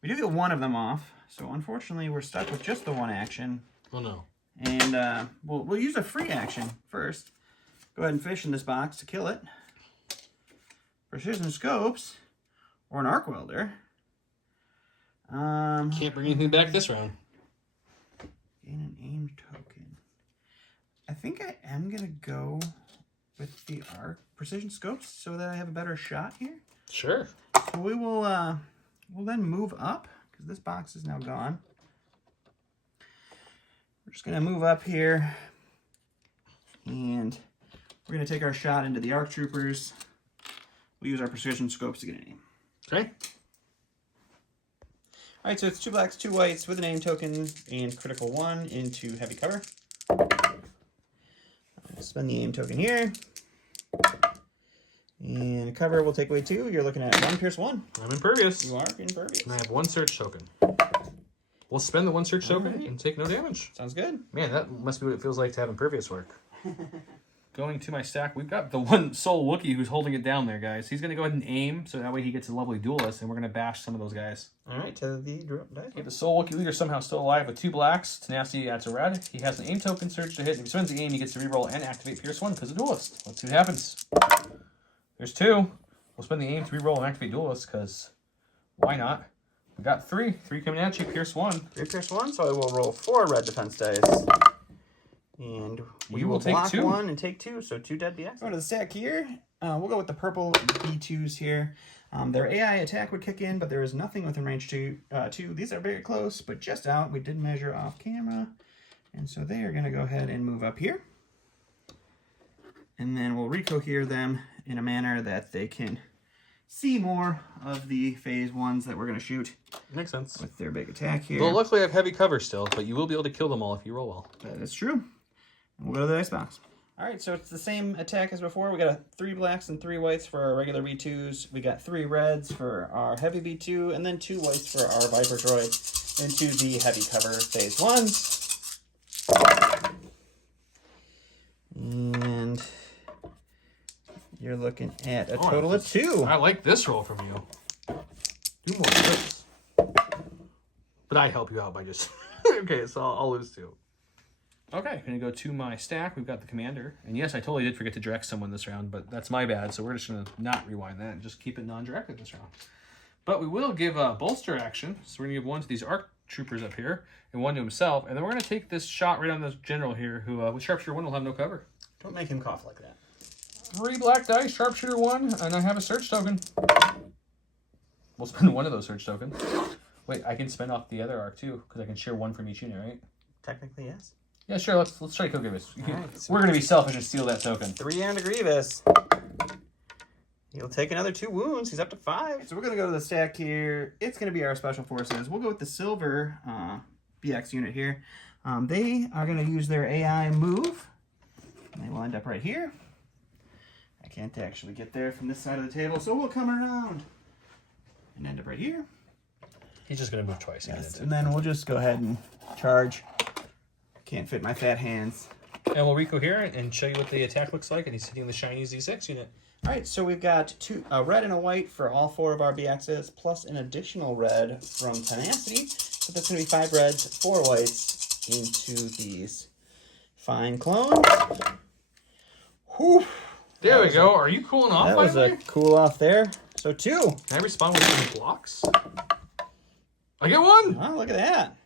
We do get 1 of them off, so unfortunately we're stuck with just the 1 action. Oh no. And we'll use a free action first. Go ahead and fish in this box to kill it. Precision scopes. Or an arc welder. Can't bring anything back this round. Gain an aim token. I think I am going to go with the arc precision scopes so that I have a better shot here. Sure. So we will we'll then move up because this box is now gone. We're just going to move up here and we're going to take our shot into the arc troopers. We'll use our precision scopes to get an aim. Okay. All right, so it's 2 blacks, 2 whites with an aim token and critical 1 into heavy cover. I'll spend the aim token here. And cover will take away 2. You're looking at 1 pierce 1. I'm impervious. You are impervious. And I have 1 search token. We'll spend the 1 search token and take no damage. Sounds good. Man, that must be what it feels like to have impervious work. Going to my stack, we've got the 1 soul Wookiee who's holding it down there, guys. He's going to go ahead and aim, so that way he gets a lovely duelist, and we're going to bash some of those guys. All right, to the dice. Okay, the soul Wookiee leader somehow still alive with 2 blacks. Tenacity adds a red. He has an aim token, surge to hit. If he spends the aim, he gets to reroll and activate Pierce 1 because of duelist. Let's see what happens. There's 2. We'll spend the aim to reroll and activate duelist because why not? We got 3. 3 coming at you, Pierce 1. 3 pierce 1, so I will roll 4 red defense dice. And we will take block 2. 1 and take 2, so 2 dead BX. Go to the stack here. We'll go with the purple B2s here. Their AI attack would kick in, but there is nothing within range 2. These are very close, but just out. We did measure off camera. And so they are going to go ahead and move up here. And then we'll recohere them in a manner that they can see more of the phase 1s that we're going to shoot. Makes sense. With their big attack here. Well, luckily I have heavy cover still, but you will be able to kill them all if you roll well. That is true. We'll go to the dice box. All right, so it's the same attack as before. We got 3 blacks and 3 whites for our regular B2s. We got 3 reds for our heavy B2, and then 2 whites for our Viper droid. into the heavy cover phase 1s. And you're looking at a total of 2. I like this roll from you. Do more of this. But I help you out by just... Okay, so I'll lose 2. Okay, gonna go to my stack. We've got the commander. And yes, I totally did forget to direct someone this round, but that's my bad. So we're just gonna not rewind that and just keep it non-directed this round. But we will give a bolster action. So we're gonna give one to these ARC troopers up here and one to himself. And then we're gonna take this shot right on the general here who with Sharpshooter 1 will have no cover. Don't make him cough like that. 3 black dice, Sharpshooter 1, and I have a search token. We'll spend one of those search tokens. Wait, I can spend off the other ARC too, because I can share one from each unit, right? Technically, yes. Yeah, sure. Let's try to kill Grievous. Right, We're gonna be selfish and steal that token. 3 on to Grievous. He'll take another 2 wounds. He's up to 5. So we're gonna go to the stack here. It's gonna be our special forces. We'll go with the silver BX unit here. They are gonna use their AI move. And they will end up right here. I can't actually get there from this side of the table, so we'll come around and end up right here. He's just gonna move twice. Yes, and then we'll just go ahead and charge. Can't fit my fat hands. And we'll recohere and show you what the attack looks like, and he's hitting the shiny Z6 unit. All right, so we've got a red and a white for all 4 of our BXs, plus an additional red from Tenacity. So that's going to be 5 reds, 4 whites into these fine clones. Whew. There we go. Are you cooling off? That was a cool off there. So 2. Can I respond with any blocks? I get 1. Oh, look at that.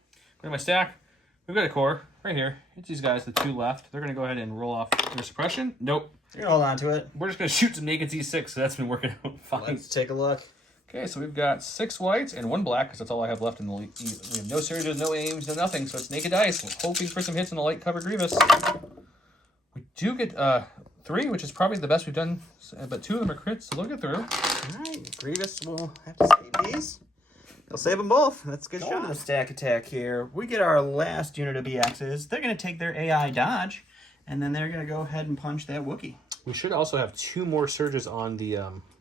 Go to my stack. We've got a core right here. It's these guys, the 2 left. They're going to go ahead and roll off their suppression. Nope. You're going to hold on to it. We're just going to shoot some naked Z6, so that's been working out fine. Let's take a look. Okay, so we've got 6 whites and 1 black, because that's all I have left in the lead. We have no surges, no aims, no nothing, so it's naked dice. We're hoping for some hits in the light cover Grievous. We do get 3, which is probably the best we've done, but 2 of them are crits, so they'll get through. All right, Grievous will have to save these. He'll save them both. That's a good shot. On the stack attack here, we get our last unit of BXs. They're going to take their AI dodge, and then they're going to go ahead and punch that Wookiee. We should also have 2 more surges on the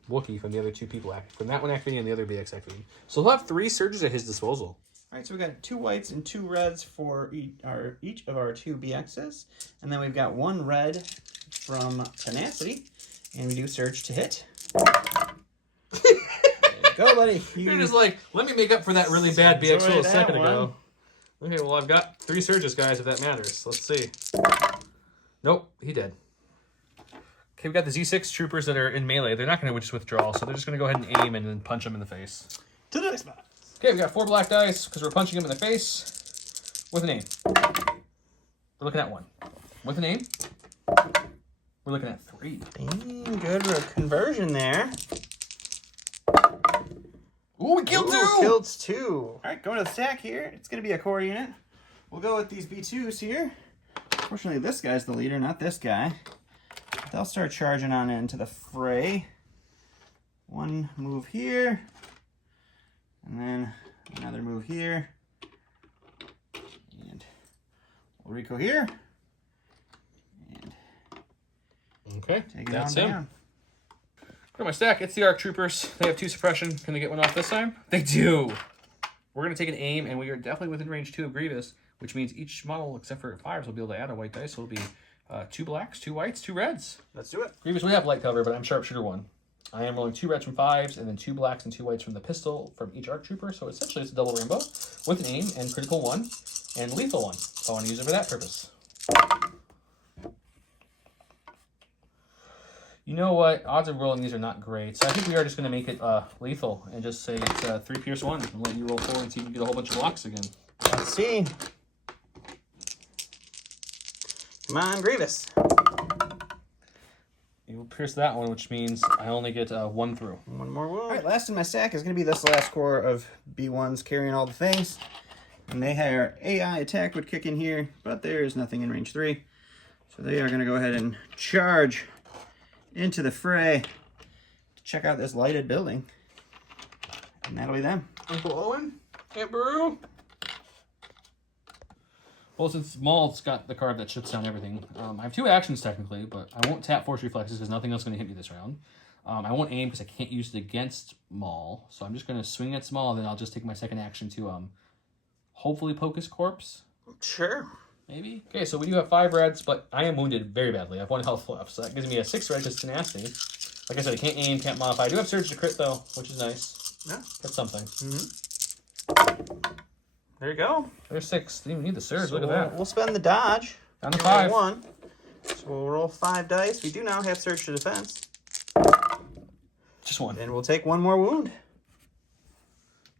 Wookiee from the other 2 people, from that one activating and the other BX activating. So he'll have 3 surges at his disposal. All right, so we got 2 whites and 2 reds for each of our 2 BXs, and then we've got 1 red from Tenacity, and we do surge to hit. Go, buddy. You're just like, let me make up for that really bad BX roll a second ago. Okay, well, I've got 3 surges, guys, if that matters. Let's see. Nope, he did. Okay, we've got the Z6 troopers that are in melee. They're not going to just withdraw, so they're just going to go ahead and aim and then punch them in the face. To the next spot. Okay, we got 4 black dice because we're punching them in the face with an aim. We're looking at 1. With an aim, we're looking at 3. Good conversion there. Ooh, we killed 2! Killed 2. All right, going to the stack here. It's going to be a core unit. We'll go with these B2s here. Fortunately, this guy's the leader, not this guy. They'll start charging on into the fray. 1 move here. And then another move here. And we'll Rico here. And okay, take it that's on him. down. Go to my stack. It's the ARC troopers. They have 2 suppression. Can they get 1 off this time? They do. We're going to take an aim, and we are definitely within range 2 of Grievous, which means each model, except for fires, will be able to add a white dice. So it'll be 2 blacks, 2 whites, 2 reds. Let's do it. Grievous, we have light cover, but I'm Sharpshooter 1. I am rolling 2 reds from 5s, and then 2 blacks and 2 whites from the pistol from each ARC trooper. So essentially it's a double rainbow with an aim and critical 1 and lethal 1. So I want to use it for that purpose. You know what? Odds of rolling these are not great. So I think we are just going to make it lethal and just say it's 3 pierce 1 and let you roll 4 and see if you can get a whole bunch of blocks again. Let's see. Come on, Grievous. You will pierce that one, which means I only get 1 through. 1 more wound. All right, last in my stack is going to be this last core of B1s carrying all the things. And they have AI attack would kick in here, but there's nothing in range 3. So they are going to go ahead and charge into the fray to check out this lighted building. And that'll be them. Uncle Owen? Aunt Beru? Well, since Maul's got the card that shuts down everything, I have 2 actions technically, but I won't tap Force Reflexes because nothing else is going to hit me this round. I won't aim because I can't use it against Maul, so I'm just going to swing at Maul, and then I'll just take my second action to Hopefully Pocus Corpse. Sure. Maybe. Okay, so we do have 5 reds, but I am wounded very badly. I have 1 health left, so that gives me a 6 red because tenacity. Like I said, I can't aim, can't modify. I do have surge to crit though, which is nice. Yeah. That's something. There you go. There's 6. Didn't even need the surge. So Look at that. We'll spend the dodge. Down to Give it 5. 1. So we'll roll 5 dice. We do now have surge to defense. Just 1. And we'll take 1 more wound.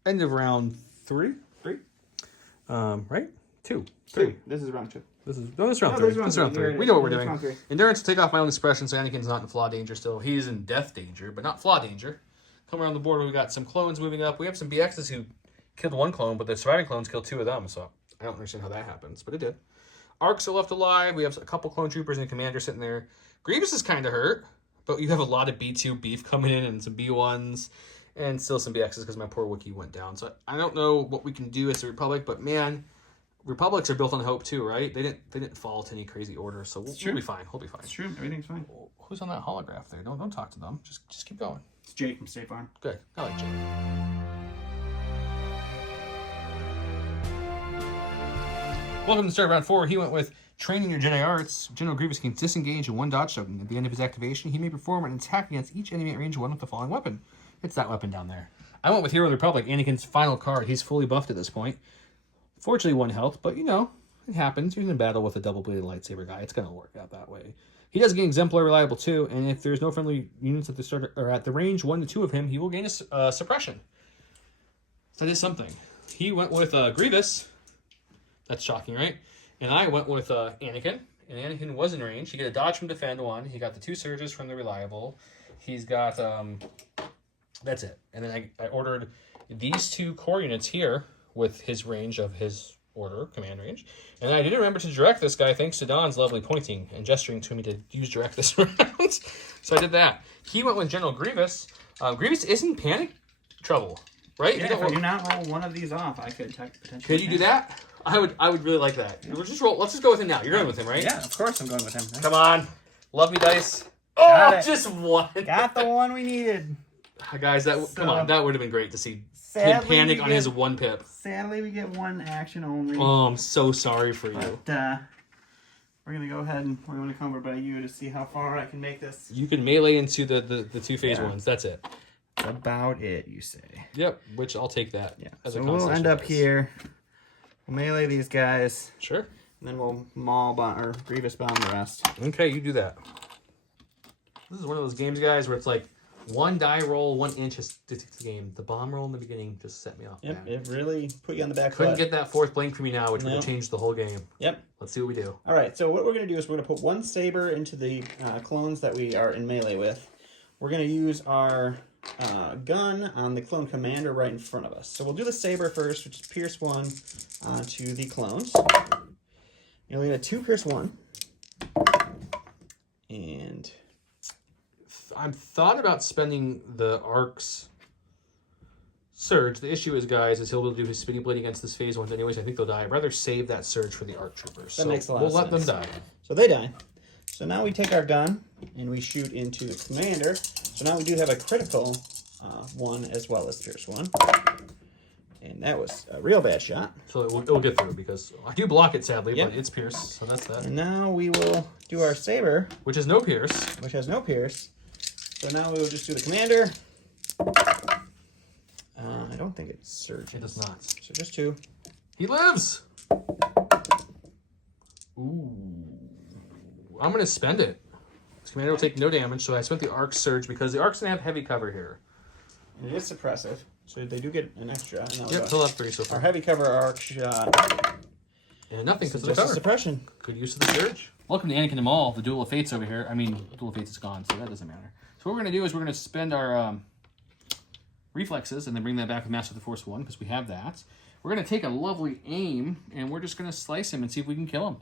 End of round 3. 3. Right? 2. 3. This is round 2. This is round 3. this is round This is round three. 3. Here it We is. know what we're This is doing. round 3. Endurance will take off my own expression, so Anakin's not in flaw danger still. He's in death danger, but not flaw danger. Come around the board, we got some clones moving up. We have some BXs who killed 1 clone, but the surviving clones killed 2 of them, so I don't understand how that happens, but it did. Arcs are left alive. We have a couple clone troopers and a commander sitting there. Grievous is kind of hurt, but you have a lot of B2 beef coming in and some B1s and still some BXs because my poor Wookiee went down. So I don't know what we can do as a Republic, but man, Republics are built on hope too, right? They didn't fall to any crazy order, so we'll be fine. We'll be fine. It's true. Everything's fine. Who's on that holograph there? Don't talk to them. Just keep going. It's Jake from State Farm. Good. I like Jake. Welcome to start round 4. He went with training your Jedi arts. General Grievous can disengage in 1 dodge token. At the end of his activation, he may perform an attack against each enemy at range 1 with the following weapon. It's that weapon down there. I went with Hero of the Republic, Anakin's final card. He's fully buffed at this point. Fortunately, 1 health, but you know, it happens. You're in battle with a double-bladed lightsaber guy. It's going to work out that way. He does gain Exemplar Reliable too, and if there's no friendly units at the start or at the range 1 to 2 of him, he will gain a suppression. So that is something. He went with Grievous. That's shocking, right? And I went with Anakin, and Anakin was in range. He got a dodge from defend 1. He got the 2 surges from the reliable. He's got that's it. And then I ordered these 2 core units here with his range of his order, command range. And I did remember to direct this guy thanks to Don's lovely pointing and gesturing to me to use direct this round. So I did that. He went with General Grievous. Grievous is in panic trouble, right? Yeah, if I do not roll 1 of these off, I could potentially... Could you do that? I would really like that. We'll just roll. Let's just go with him now. You're going with him, right? Yeah, of course I'm going with him. Come on. Love me, dice. Got Oh, it. just 1. Got the 1 we needed. Guys, come on. That would have been great to see him Sadly, panic we on get- his 1 pip. Sadly, we get 1 action only. Oh, I'm so sorry for you. But we're going to go ahead and we're going to come over by you to see how far I can make this. You can melee into the 2 phase ones. That's it. That's about it, you say. Yep, which I'll take that. Yeah. As So a we'll constellation end up dice. here. We'll melee these guys. Sure. And then we'll Maul bomb or Grievous bomb the rest. Okay, you do that. This is one of those games, guys, where it's like 1 die roll, 1 inch is the game. The bomb roll in the beginning just set me off. Yep, man. it really put you on the back Couldn't foot. get that 4th blank from you now, which would No. have changed the whole game. Yep. Let's see what we do. All right, so what we're going to do is we're going to put 1 saber into the clones that we are in melee with. We're going to use our gun on the clone commander right in front of us. So we'll do the saber first, which is pierce 1 onto the clones. You'll need a 2 pierce 1. And I've thought about spending the Ark's Surge. The issue is, guys, is he'll be able to do his spinning blade against this phase 1 anyways. I think they'll die. I'd rather save that Surge for the Arc Troopers. That makes a lot we'll of let them sense. die. so they die. So now we take our gun and we shoot into the commander. So now we do have a critical 1 as well as pierce 1. And that was a real bad shot. So it'll get through because I do block it, sadly, Yep. but it's Pierce, so that's that. And now we will do our saber, Which is no Pierce. which has no pierce. So now we will just do the commander. I don't think it's surge. It does not. So just 2. He lives! Ooh. I'm going to spend it. This commander will take no damage, so I spent the Arc Surge because the Arc's going to have heavy cover here. And it is suppressive. So they do get an extra. And that was Yep, he'll have 3 so our far. heavy cover arc shot. And nothing because of the Just a cover. suppression. Good use of the Surge. Welcome to Anakin and Maul, the Duel of Fates over here. I mean, Duel of Fates is gone, so that doesn't matter. So what we're going to do is we're going to spend our reflexes and then bring that back with Master of the Force 1, because we have that. We're going to take a lovely aim, and we're just going to slice him and see if we can kill him.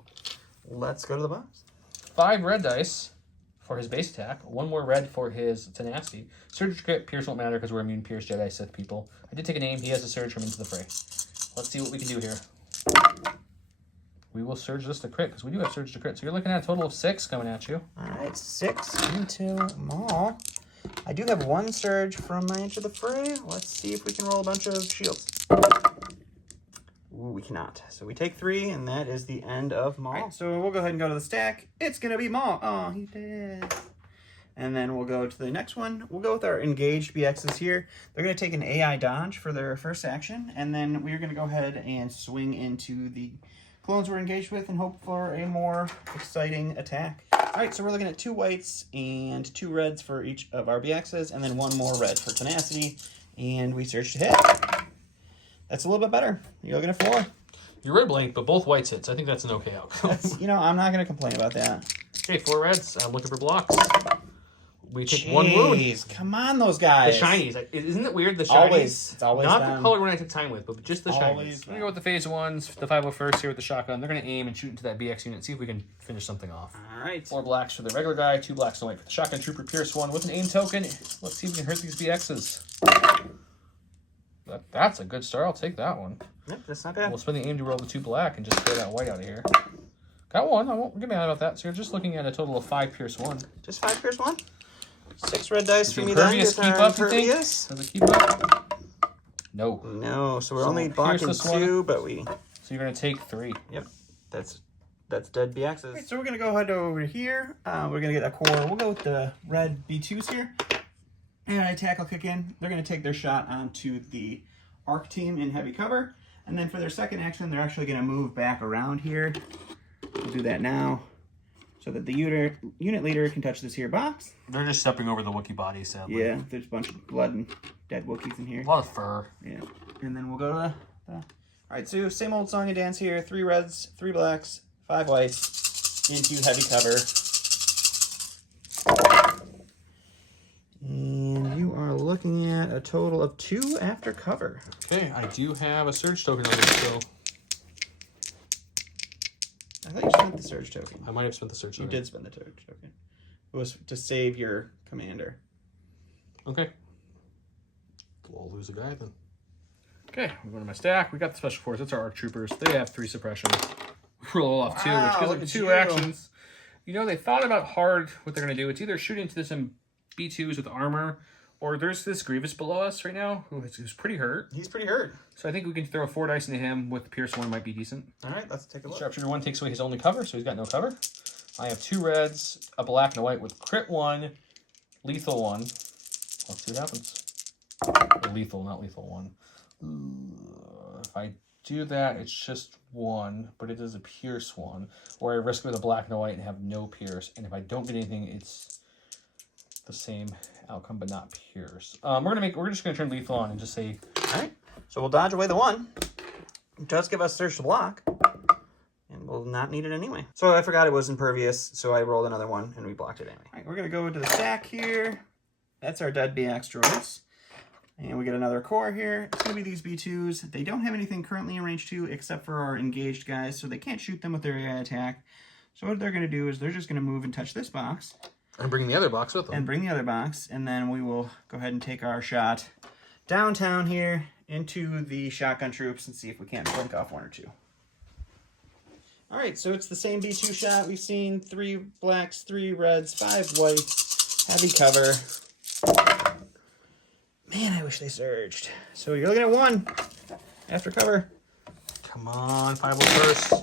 Let's go to the box. 5 red dice for his base attack. 1 more red for his tenacity. Surge crit, Pierce won't matter because we're immune Pierce Jedi Sith people. I did take an aim. He has a Surge from Into the Fray. Let's see what we can do here. We will Surge this to crit because we do have Surge to crit. So you're looking at a total of 6 coming at you. All right, 6 into Maul. I do have 1 surge from my Into the Fray. Let's see if we can roll a bunch of shields. Ooh, we cannot. So we take 3, and that is the end of Maul. Right, so we'll go ahead and go to the stack. It's going to be Maul. Oh, he did. And then we'll go to the next one. We'll go with our engaged BXs here. They're going to take an AI dodge for their first action, and then we're going to go ahead and swing into the clones we're engaged with and hope for a more exciting attack. All right, so we're looking at 2 whites and 2 reds for each of our BXs, and then 1 more red for tenacity, and we search to hit. That's a little bit better. You're looking at 4. You read blank, but both whites hits. I think that's an okay outcome. That's, you know, I'm not going to complain about that. Okay, 4 reds. I'm looking for blocks. We take 1 wound. Come on, those guys. The shinies. Isn't it weird? The shinies. It's always not them. the color one I took time with, but just the Always shinies. I'm going to go with the phase 1s, the 501st here with the shotgun. They're going to aim and shoot into that BX unit, see if we can finish something off. All right. 4 blacks for the regular guy, 2 blacks and white for the shotgun trooper. Pierce 1 with an aim token. Let's see if we can hurt these BXs. That's a good start. I'll take that one. Yep, that's not bad. We'll spend the aim to roll the 2 black and just throw that white out of here. Got 1. I won't get mad about that. So you're just looking at a total of 5 Pierce 1. Just 5 Pierce 1? 6 red dice Does for the me then. impervious keep up, you think? Does it keep up? No. No, so we're only pierce blocking this 2, one. but we... So you're going to take 3. Yep, that's dead BXs. Right, so we're going to go ahead over here. We're going to get a core. We'll go with the red B2s here. And attack will kick in. They're going to take their shot onto the arc team in heavy cover. And then for their second action, they're actually going to move back around here. We'll do that now so that the unit leader can touch this here box. They're just stepping over the Wookiee body, sadly. Yeah, there's a bunch of blood and dead Wookiees in here. A lot of fur. Yeah. And then we'll go to the... All right, so same old song and dance here. 3 reds, 3 blacks, 5 whites into heavy cover. And you are looking at a total of 2 after cover. Okay, I do have a surge token on this, so I thought you spent the surge token. I might have spent the surge You token. did spend the surge token. It was to save your commander. Okay. We'll lose a guy then. Okay, I'm going to my stack. We got the special force. That's our arc troopers. They have 3 suppression. Roll off 2, Wow, which gives look them at 2 you. actions. You know, they thought about hard what they're going to do. It's either shoot into this in B2s with armor, or there's this Grievous below us right now who's pretty hurt. He's pretty hurt. So I think we can throw 4 dice into him with Pierce 1 might be decent. All right, let's take a look. Sharpshooter 1 takes away his only cover, so he's got no cover. I have 2 reds, a black and a white with crit 1, lethal 1. Let's see what happens. Lethal, not lethal 1. If I do that, it's just 1, but it does a pierce 1. Or I risk with a black and a white and have no pierce. And if I don't get anything, it's the same outcome, but not pierce. We're just gonna turn lethal on and just say. All right, so we'll dodge away the 1. It does give us surge to block, and we'll not need it anyway. So I forgot it was impervious, so I rolled another 1 and we blocked it anyway. All right, we're gonna go into the stack here. That's our dead BX droids. And we get another core here. It's going to be these B2s. They don't have anything currently in range 2 except for our engaged guys, so they can't shoot them with their AI attack. So what they're going to do is they're just going to move and touch this box. And bring the other box with them. And bring the other box, and then we will go ahead and take our shot downtown here into the shotgun troops and see if we can't blink off 1 or 2. All right, so it's the same B2 shot. We've seen 3 blacks, 3 reds, 5 whites, heavy cover. Man, I wish they surged. So you're looking at 1 after cover. Come on, 5 first.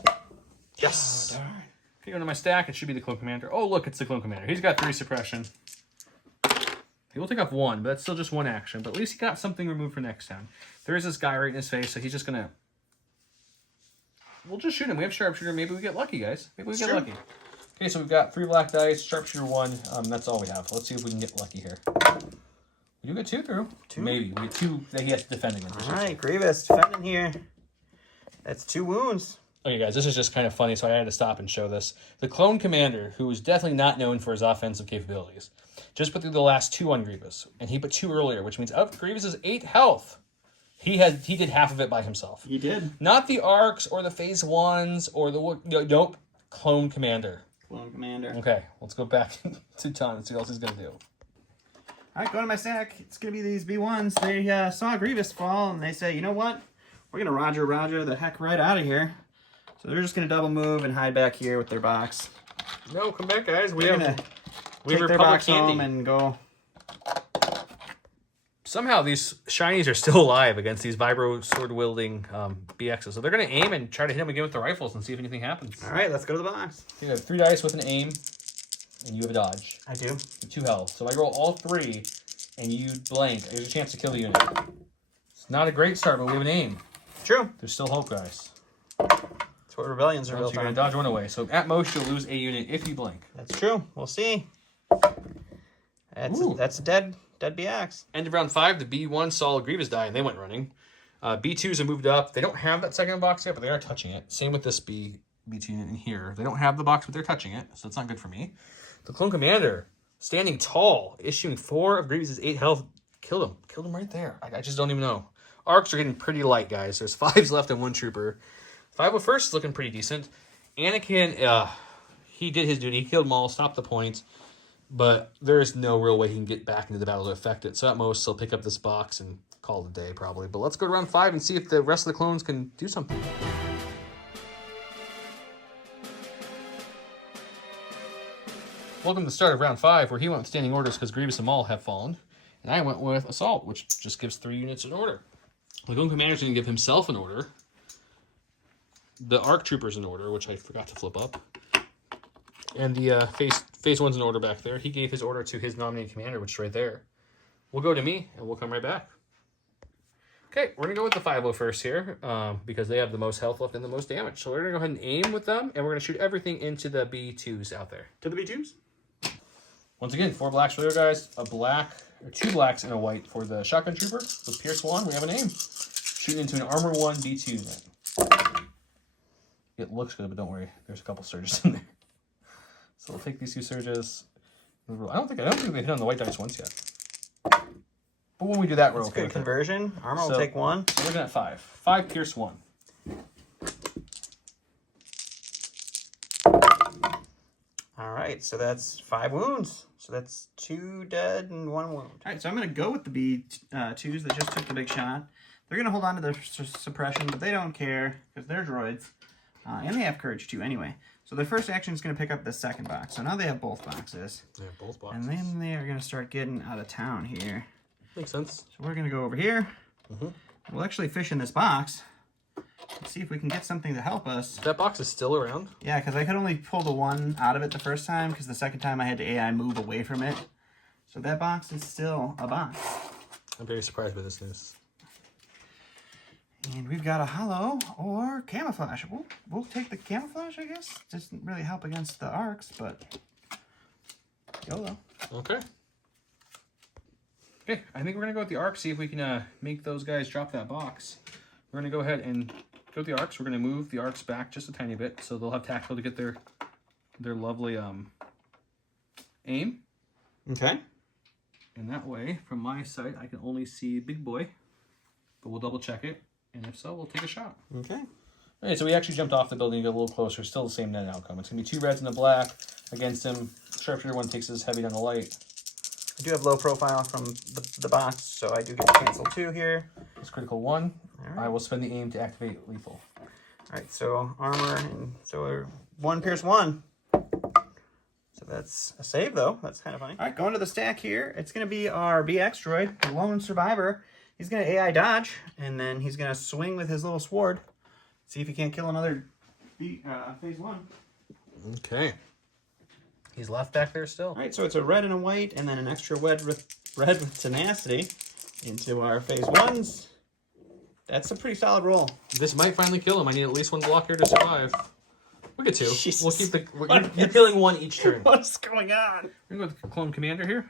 Yes. Oh, darn. Okay, go to my stack. It should be the clone commander. Oh, look, it's the clone commander. He's got 3 suppression. He will take off 1, but that's still just 1 action. But at least he got something removed for next turn. There is this guy right in his face, so he's just gonna. We'll just shoot him. We have sharpshooter. Maybe we get lucky, guys. Maybe we get lucky. Okay, so we've got 3 black dice, sharpshooter 1. That's all we have. Let's see if we can get lucky here. We do get 2 through. 2? Maybe. We get 2 that he has to defend against. All right, Grievous defending here. That's 2 wounds. Okay, guys, this is just kind of funny, so I had to stop and show this. The clone commander, who is definitely not known for his offensive capabilities, just put through the last 2 on Grievous, and he put 2 earlier, which means of Grievous's 8 health, he did half of it by himself. He did. Not the arcs or the phase 1s or the nope, clone commander. Clone commander. Okay, let's go back to Tom and see what else he's gonna do. All right, go to my stack. It's going to be these B1s. They saw Grievous fall, and they say, you know what? We're going to Roger the heck right out of here. So they're just going to double move and hide back here with their box. No, come back, guys. We have take their Republic box candy. home and go somehow these shinies are still alive against these vibro sword wielding BXs. So they're going to aim and try to hit them again with the rifles and see if anything happens. All right, let's go to the box. You have 3 dice with an aim, and you have a dodge. I do. 2 health. So if I roll all 3, and you blank, there's a chance to kill the unit. It's not a great start, but we have an aim. True. There's still hope, guys. That's what rebellions are So built you're going on. to dodge 1 away. So at most, you'll lose a unit if you blink. That's true. We'll see. That's a dead BX. End of round 5, the B1 saw Grievous die, and they went running. B2s have moved up. They don't have that second box yet, but they are touching it. Same with this B2 unit in here. They don't have the box, but they're touching it, so it's not good for me. The Clone Commander, standing tall, issuing 4 of Grievous's 8 health. Killed him. Killed him right there. I just don't even know. Arcs are getting pretty light, guys. There's 5s left and 1 trooper. 501st is looking pretty decent. Anakin, he did his duty. He killed Maul, stopped the point. But there is no real way he can get back into the battle to affect it. So at most, he'll pick up this box and call it a day, probably. But let's go to round 5 and see if the rest of the clones can do something. Welcome to the start of round 5, where he went with standing orders because Grievous and Maul have fallen. And I went with Assault, which just gives 3 units an order. The Clone Commander's going to give himself an order. The Arc Trooper's an order, which I forgot to flip up. And the phase 1's an order back there. He gave his order to his nominated commander, which is right there. We'll go to me, and we'll come right back. Okay, we're going to go with the 501st here, because they have the most health left and the most damage. So we're going to go ahead and aim with them, and we're going to shoot everything into the B2s out there. To the B2s? Once again, 4 blacks for the other guys, a black, or 2 blacks and a white for the Shotgun Trooper. With Pierce 1, we have an aim. Shooting into an Armor 1 B2 unit. It looks good, but don't worry. There's a couple surges in there. So we'll take these 2 surges. I don't think they hit on the white dice once yet. But when we do that, we're That's okay good with conversion. Armor will take 1. So we're looking at 5. 5 Pierce 1. All right, so that's 5 wounds. So that's 2 dead and 1 wound. All right, so I'm going to go with the B2s that just took the big shot. They're going to hold on to their suppression, but they don't care because they're droids. And they have courage too anyway. So their first action is going to pick up the second box. So now they have both boxes. They have both boxes. And then they are going to start getting out of town here. Makes sense. So we're going to go over here. We'll actually fish in this box. Let's see if we can get something to help us. That box is still around? Yeah, because I could only pull the 1 out of it the first time, because the second time I had to AI move away from it. So that box is still a box. I'm very surprised by this news. And we've got a hollow or camouflage. We'll take the camouflage, I guess. Doesn't really help against the arcs, but YOLO. Okay. Okay, I think we're going to go with the arcs, see if we can make those guys drop that box. We're going to go ahead and go with the arcs. We're going to move the arcs back just a tiny bit, so they'll have tactical to get their lovely aim. Okay. And that way, from my side, I can only see Big Boy, but we'll double check it. And if so, we'll take a shot. Okay. All right, so we actually jumped off the building and got a little closer. Still the same net outcome. It's going to be 2 reds and a black against him. Sharpshooter 1 takes his heavy down the light. I do have low profile from the box, so I do get to cancel 2 here. It's critical 1. All right. I will spend the aim to activate lethal. All right, so armor, and so 1 pierce 1. So that's a save, though. That's kind of funny. All right, going to the stack here. It's going to be our BX droid, the lone survivor. He's going to AI dodge, and then he's going to swing with his little sword. See if he can't kill another phase 1. Okay. He's left back there still. All right, so it's a red and a white, and then an extra red with tenacity into our phase 1s. That's a pretty solid roll. This might finally kill him. I need at least 1 block here to survive. We'll get 2. Jesus. We'll keep you're killing 1 each turn. What's going on? We're going to go with the Clone Commander here.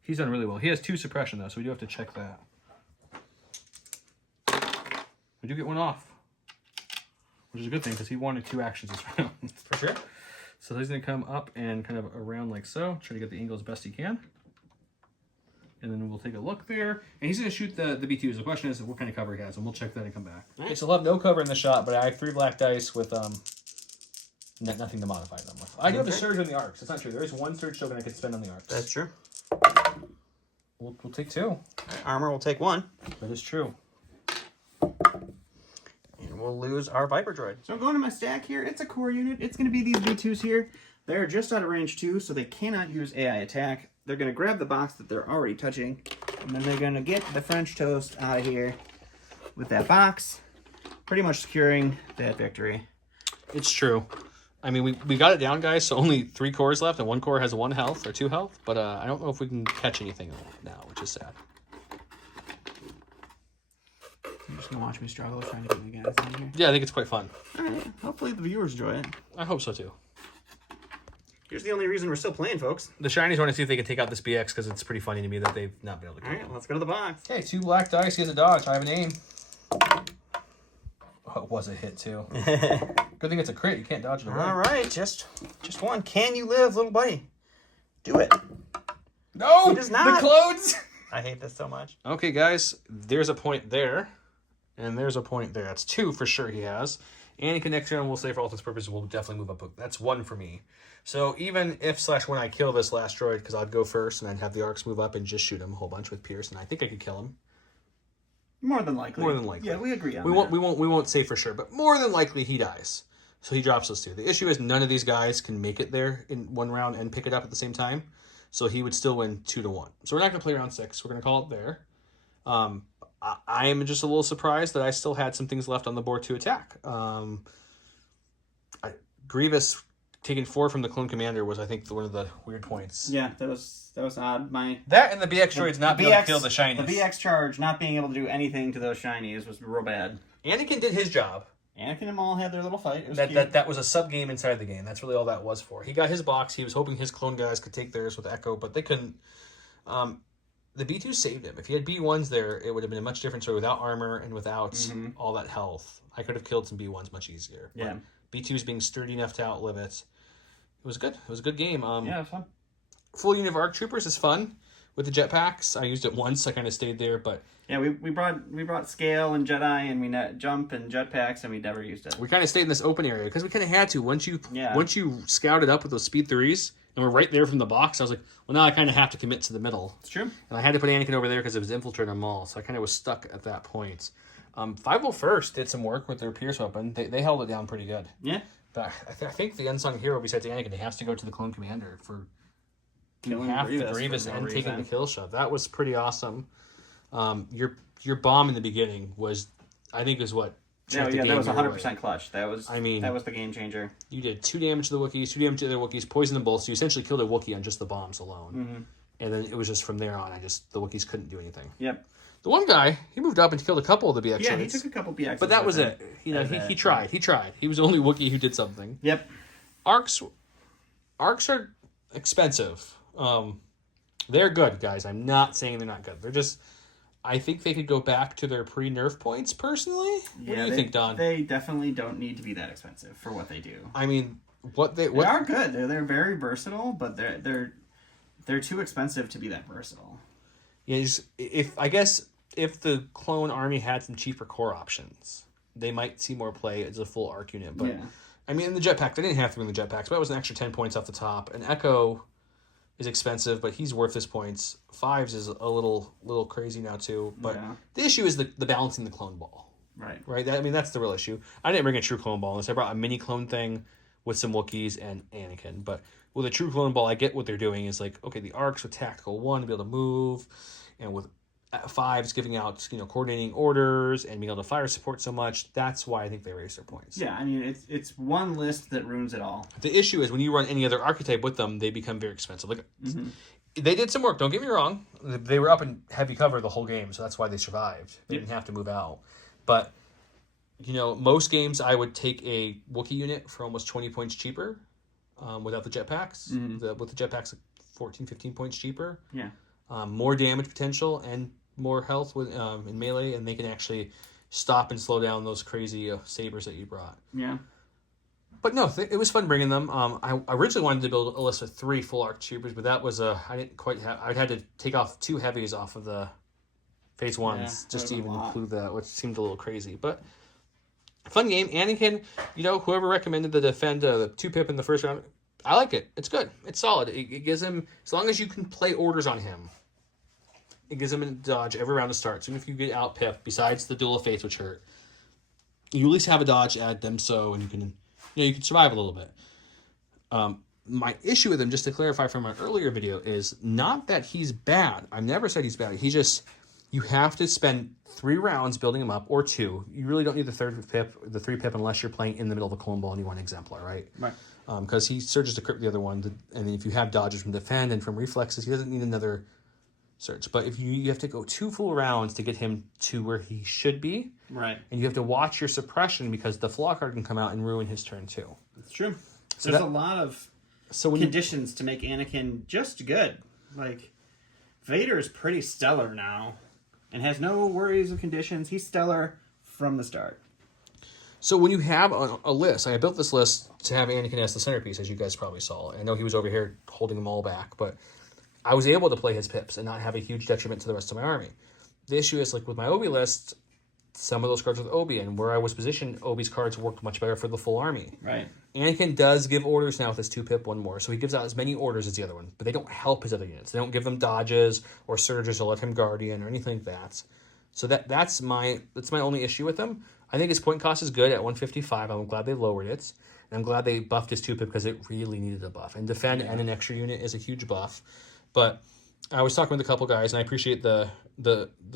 He's done really well. He has 2 suppression, though, so we do have to check that. We do get 1 off, which is a good thing because he wanted 2 actions this round. For sure. So he's going to come up and kind of around like so, try to get the angle as best he can. And then we'll take a look there. And he's going to shoot the B2s. The question is what kind of cover he has, and we'll check that and come back. Nice. Okay, so he'll have no cover in the shot, but I have 3 black dice with nothing to modify them with. I do have a surge on the arcs. That's not true. There is 1 surge token I could spend on the arcs. That's true. We'll take 2. Armor will take 1. That is true. And we'll lose our Viper droid. So I'm going to my stack here. It's a core unit. It's going to be these B2s here. They're just out of range 2, so they cannot use AI attack. They're going to grab the box that they're already touching, And then they're going to get the French toast out of here with that box, pretty much securing that victory. It's true. I mean, we got it down, guys, so only 3 cores left, and 1 core has 1 health or 2 health, but I don't know if we can catch anything now, which is sad. You're just going to watch me struggle trying to get the guys in here? Yeah, I think it's quite fun. All right. Hopefully the viewers enjoy it. I hope so, too. Here's the only reason we're still playing, folks. The shinies want to see if they can take out this BX, because it's pretty funny to me that they've not been able to All kill right, let's go to the box. Okay, 2 black dice. He has a dodge. I have an aim. Oh, it was a hit, too. Good thing it's a crit. You can't dodge it away. All right, just one. Can you live, little buddy? Do it. No! He does not. The clothes! I hate this so much. Okay, guys. There's a point there. And there's a point there. That's 2 for sure he has. Anakin next turn, we'll say for all intents and purposes, will definitely move up. That's 1 for me. So even if / when I kill this last droid, because I'd go first and I'd have the arcs move up and just shoot him a whole bunch with Pierce, and I think I could kill him. More than likely. More than likely. Yeah, we agree on we that. We won't say for sure, but more than likely he dies. So he drops those 2. The issue is none of these guys can make it there in 1 round and pick it up at the same time. So he would still win 2-1. So we're not going to play round 6. We're going to call it there. I am just a little surprised that I still had some things left on the board to attack. Grievous taking 4 from the clone commander was, I think, one of the weird points. Yeah, that was odd. That and the BX droids not being able to kill the shinies. The BX charge not being able to do anything to those shinies was real bad. Anakin did his job. Anakin and Maul had their little fight. It was That was a sub game inside the game. That's really all that was for. He got his box. He was hoping his clone guys could take theirs with Echo, but they couldn't. The B2 saved him. If he had B1s there, it would have been a much different story without armor and without all that health. I could have killed some B1s much easier. Yeah. But B2's being sturdy enough to outlive it. It was good. It was a good game. Yeah, it was fun. Full unit of ARC Troopers is fun with the jetpacks. I used it once. I kind of stayed there, but yeah, we brought scale and Jedi and we jump and jetpacks and we never used it. we kind of stayed in this open area because we kind of had to. Once you scouted up with those speed 3s and we're right there from the box, I was like, well, now I kind of have to commit to the middle. It's true. And I had to put Anakin over there because it was infiltrate on Maul, so I kind of was stuck at that point. 501st did some work with their Pierce weapon. They held it down pretty good. Yeah. But I think the unsung hero besides Anakin has to go to the clone commander for killing half the Grievous and taking the kill shot. That was pretty awesome. Your bomb in the beginning was, I think, is what. Yeah, that was 100% clutch. That was the game changer. You did 2 damage to the Wookiees, 2 damage to the other Wookiees, poisoned them both. So you essentially killed a Wookiee on just the bombs alone. And then it was just from there on. The Wookiees couldn't do anything. Yep. The one guy, he moved up and killed a couple of the BX. Yeah, he took a couple BXs. But that was it. He tried. He tried. He was the only Wookiee who did something. Yep. Arcs are expensive. They're good, guys. I'm not saying they're not good. They're just, I think they could go back to their pre-nerf points, personally. What do you think, Don? They definitely don't need to be that expensive for what they do. I mean, they are good. They're very versatile, but they're too expensive to be that versatile. Is if the clone army had some cheaper core options, they might see more play as a full arc unit. But yeah. I mean, in the jetpack, they didn't have to bring the jetpacks, but that was an extra 10 points off the top. And Echo is expensive, but he's worth his points. 5s is a little crazy now too. But the issue is the balancing the clone ball. Right. That's the real issue. I didn't bring a true clone ball unless I brought a mini clone thing with some Wookiees and Anakin. But with a true clone ball, I get what they're doing is like, okay, the arcs with tactical 1 to be able to move, and with 5s giving out, coordinating orders and being able to fire support so much. That's why I think they raise their points. Yeah, I mean, it's one list that ruins it all. The issue is when you run any other archetype with them, they become very expensive. Like they did some work. Don't get me wrong. They were up in heavy cover the whole game, so that's why they survived. They didn't have to move out. But most games I would take a Wookiee unit for almost 20 points cheaper without the jetpacks. With the jetpacks, 14, 15 points cheaper. Yeah. More damage potential and more health with in melee, and they can actually stop and slow down those crazy sabers that you brought. Yeah. But no, it was fun bringing them. I originally wanted to build a list of 3 full arc troopers, but that was I didn't quite have. I'd had to take off 2 heavies off of the phase 1s just to even include that, which seemed a little crazy. But fun game. Anakin, whoever recommended the defend the 2-pip in the first round, I like it. It's good. It's solid. It gives him, as long as you can play orders on him, it gives him a dodge every round to start. So if you get out pip, besides the duel of fates, which hurt, you at least have a dodge, add them so, and you can survive a little bit. my issue with him, just to clarify from our earlier video, is not that he's bad. I've never said he's bad. He just, you have to spend 3 rounds building him up, or 2. You really don't need the 3rd pip, unless you're playing in the middle of a clone ball and you want Exemplar, right? Right. Because he surges to crit the other one, and then if you have dodges from defend and from reflexes, he doesn't need another surge. But if you have to go 2 full rounds to get him to where he should be, Right. and you have to watch your suppression because the flaw card can come out and ruin his turn too. That's true. So There's a lot of when conditions to make Anakin just good. Like, Vader is pretty stellar now and has no worries of conditions. He's stellar from the start. So when you have a list, I built this list to have Anakin as the centerpiece, as you guys probably saw. I know he was over here holding them all back, but I was able to play his pips and not have a huge detriment to the rest of my army. The issue is, like with my Obi list, some of those cards with Obi, and where I was positioned, Obi's cards worked much better for the full army. Right. Anakin does give orders now with his 2-pip, 1 more, so he gives out as many orders as the other one, but they don't help his other units. They don't give them dodges or surges or let him guardian or anything like that. So that's my only issue with him. I think his point cost is good at 155. I'm glad they lowered it. And I'm glad they buffed his 2-pip because it really needed a buff. And defend and an extra unit is a huge buff. But I was talking with a couple guys, and I appreciate the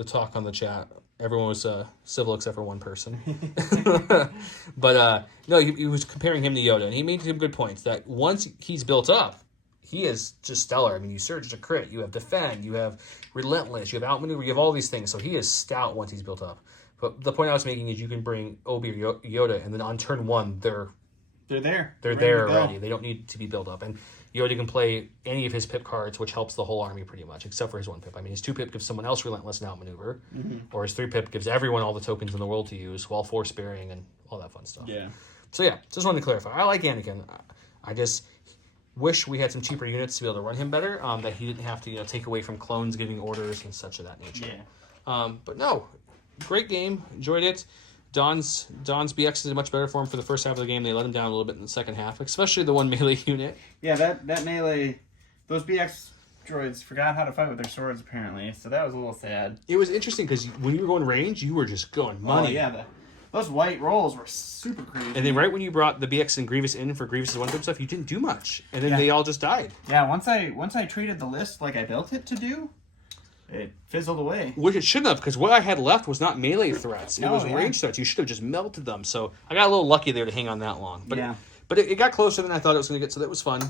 talk on the chat. Everyone was civil except for one person. But no, he was comparing him to Yoda, and he made some good points that once he's built up, he is just stellar. I mean, you surge to crit, you have defend, you have relentless, you have outmaneuver, you have all these things. So he is stout once he's built up. But the point I was making is you can bring Obi or Yoda, and then on turn 1, they're there. They're there already. They don't need to be built up. And Yoda can play any of his pip cards, which helps the whole army pretty much, except for his 1-pip. I mean, his 2-pip gives someone else relentless and outmaneuver, or his 3-pip gives everyone all the tokens in the world to use, while force bearing and all that fun stuff. Yeah. So yeah, just wanted to clarify. I like Anakin. I just wish we had some cheaper units to be able to run him better. That he didn't have to take away from clones giving orders and such of that nature. Yeah. But no, great game. Enjoyed it. Don's BX is in much better form for the first half of the game. They let him down a little bit in the second half, especially the 1 melee unit. Yeah, that melee, those BX droids forgot how to fight with their swords, apparently, so that was a little sad. It was interesting because when you were going range, you were just going money. Oh, yeah, those white rolls were super crazy. And then right when you brought the BX and Grievous in for Grievous' 1-pip stuff, you didn't do much. And then they all just died. Yeah, once I treated the list like I built it to do, it fizzled away. Which it shouldn't have, because what I had left was not melee threats. It was yeah. range threats. You should have just melted them. So I got a little lucky there to hang on that long. But yeah. But it got closer than I thought it was going to get, so that was fun.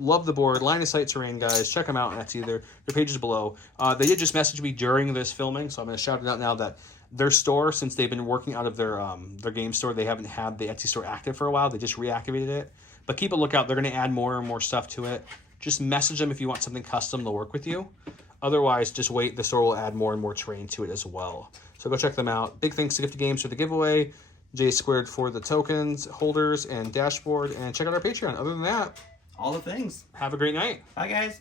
Love the board. Line of Sight Terrain, guys. Check them out on Etsy. Their pages below. They did just message me during this filming, so I'm going to shout it out now that their store, since they've been working out of their game store, they haven't had the Etsy store active for a while. They just reactivated it. But keep a lookout. They're going to add more and more stuff to it. Just message them if you want something custom. They'll work with you. Otherwise, just wait. The store will add more and more terrain to it as well. So go check them out. Big thanks to Gifted Games for the giveaway. J Squared for the tokens, holders, and dashboard. And check out our Patreon. Other than that, all the things. have a great night. Bye, guys.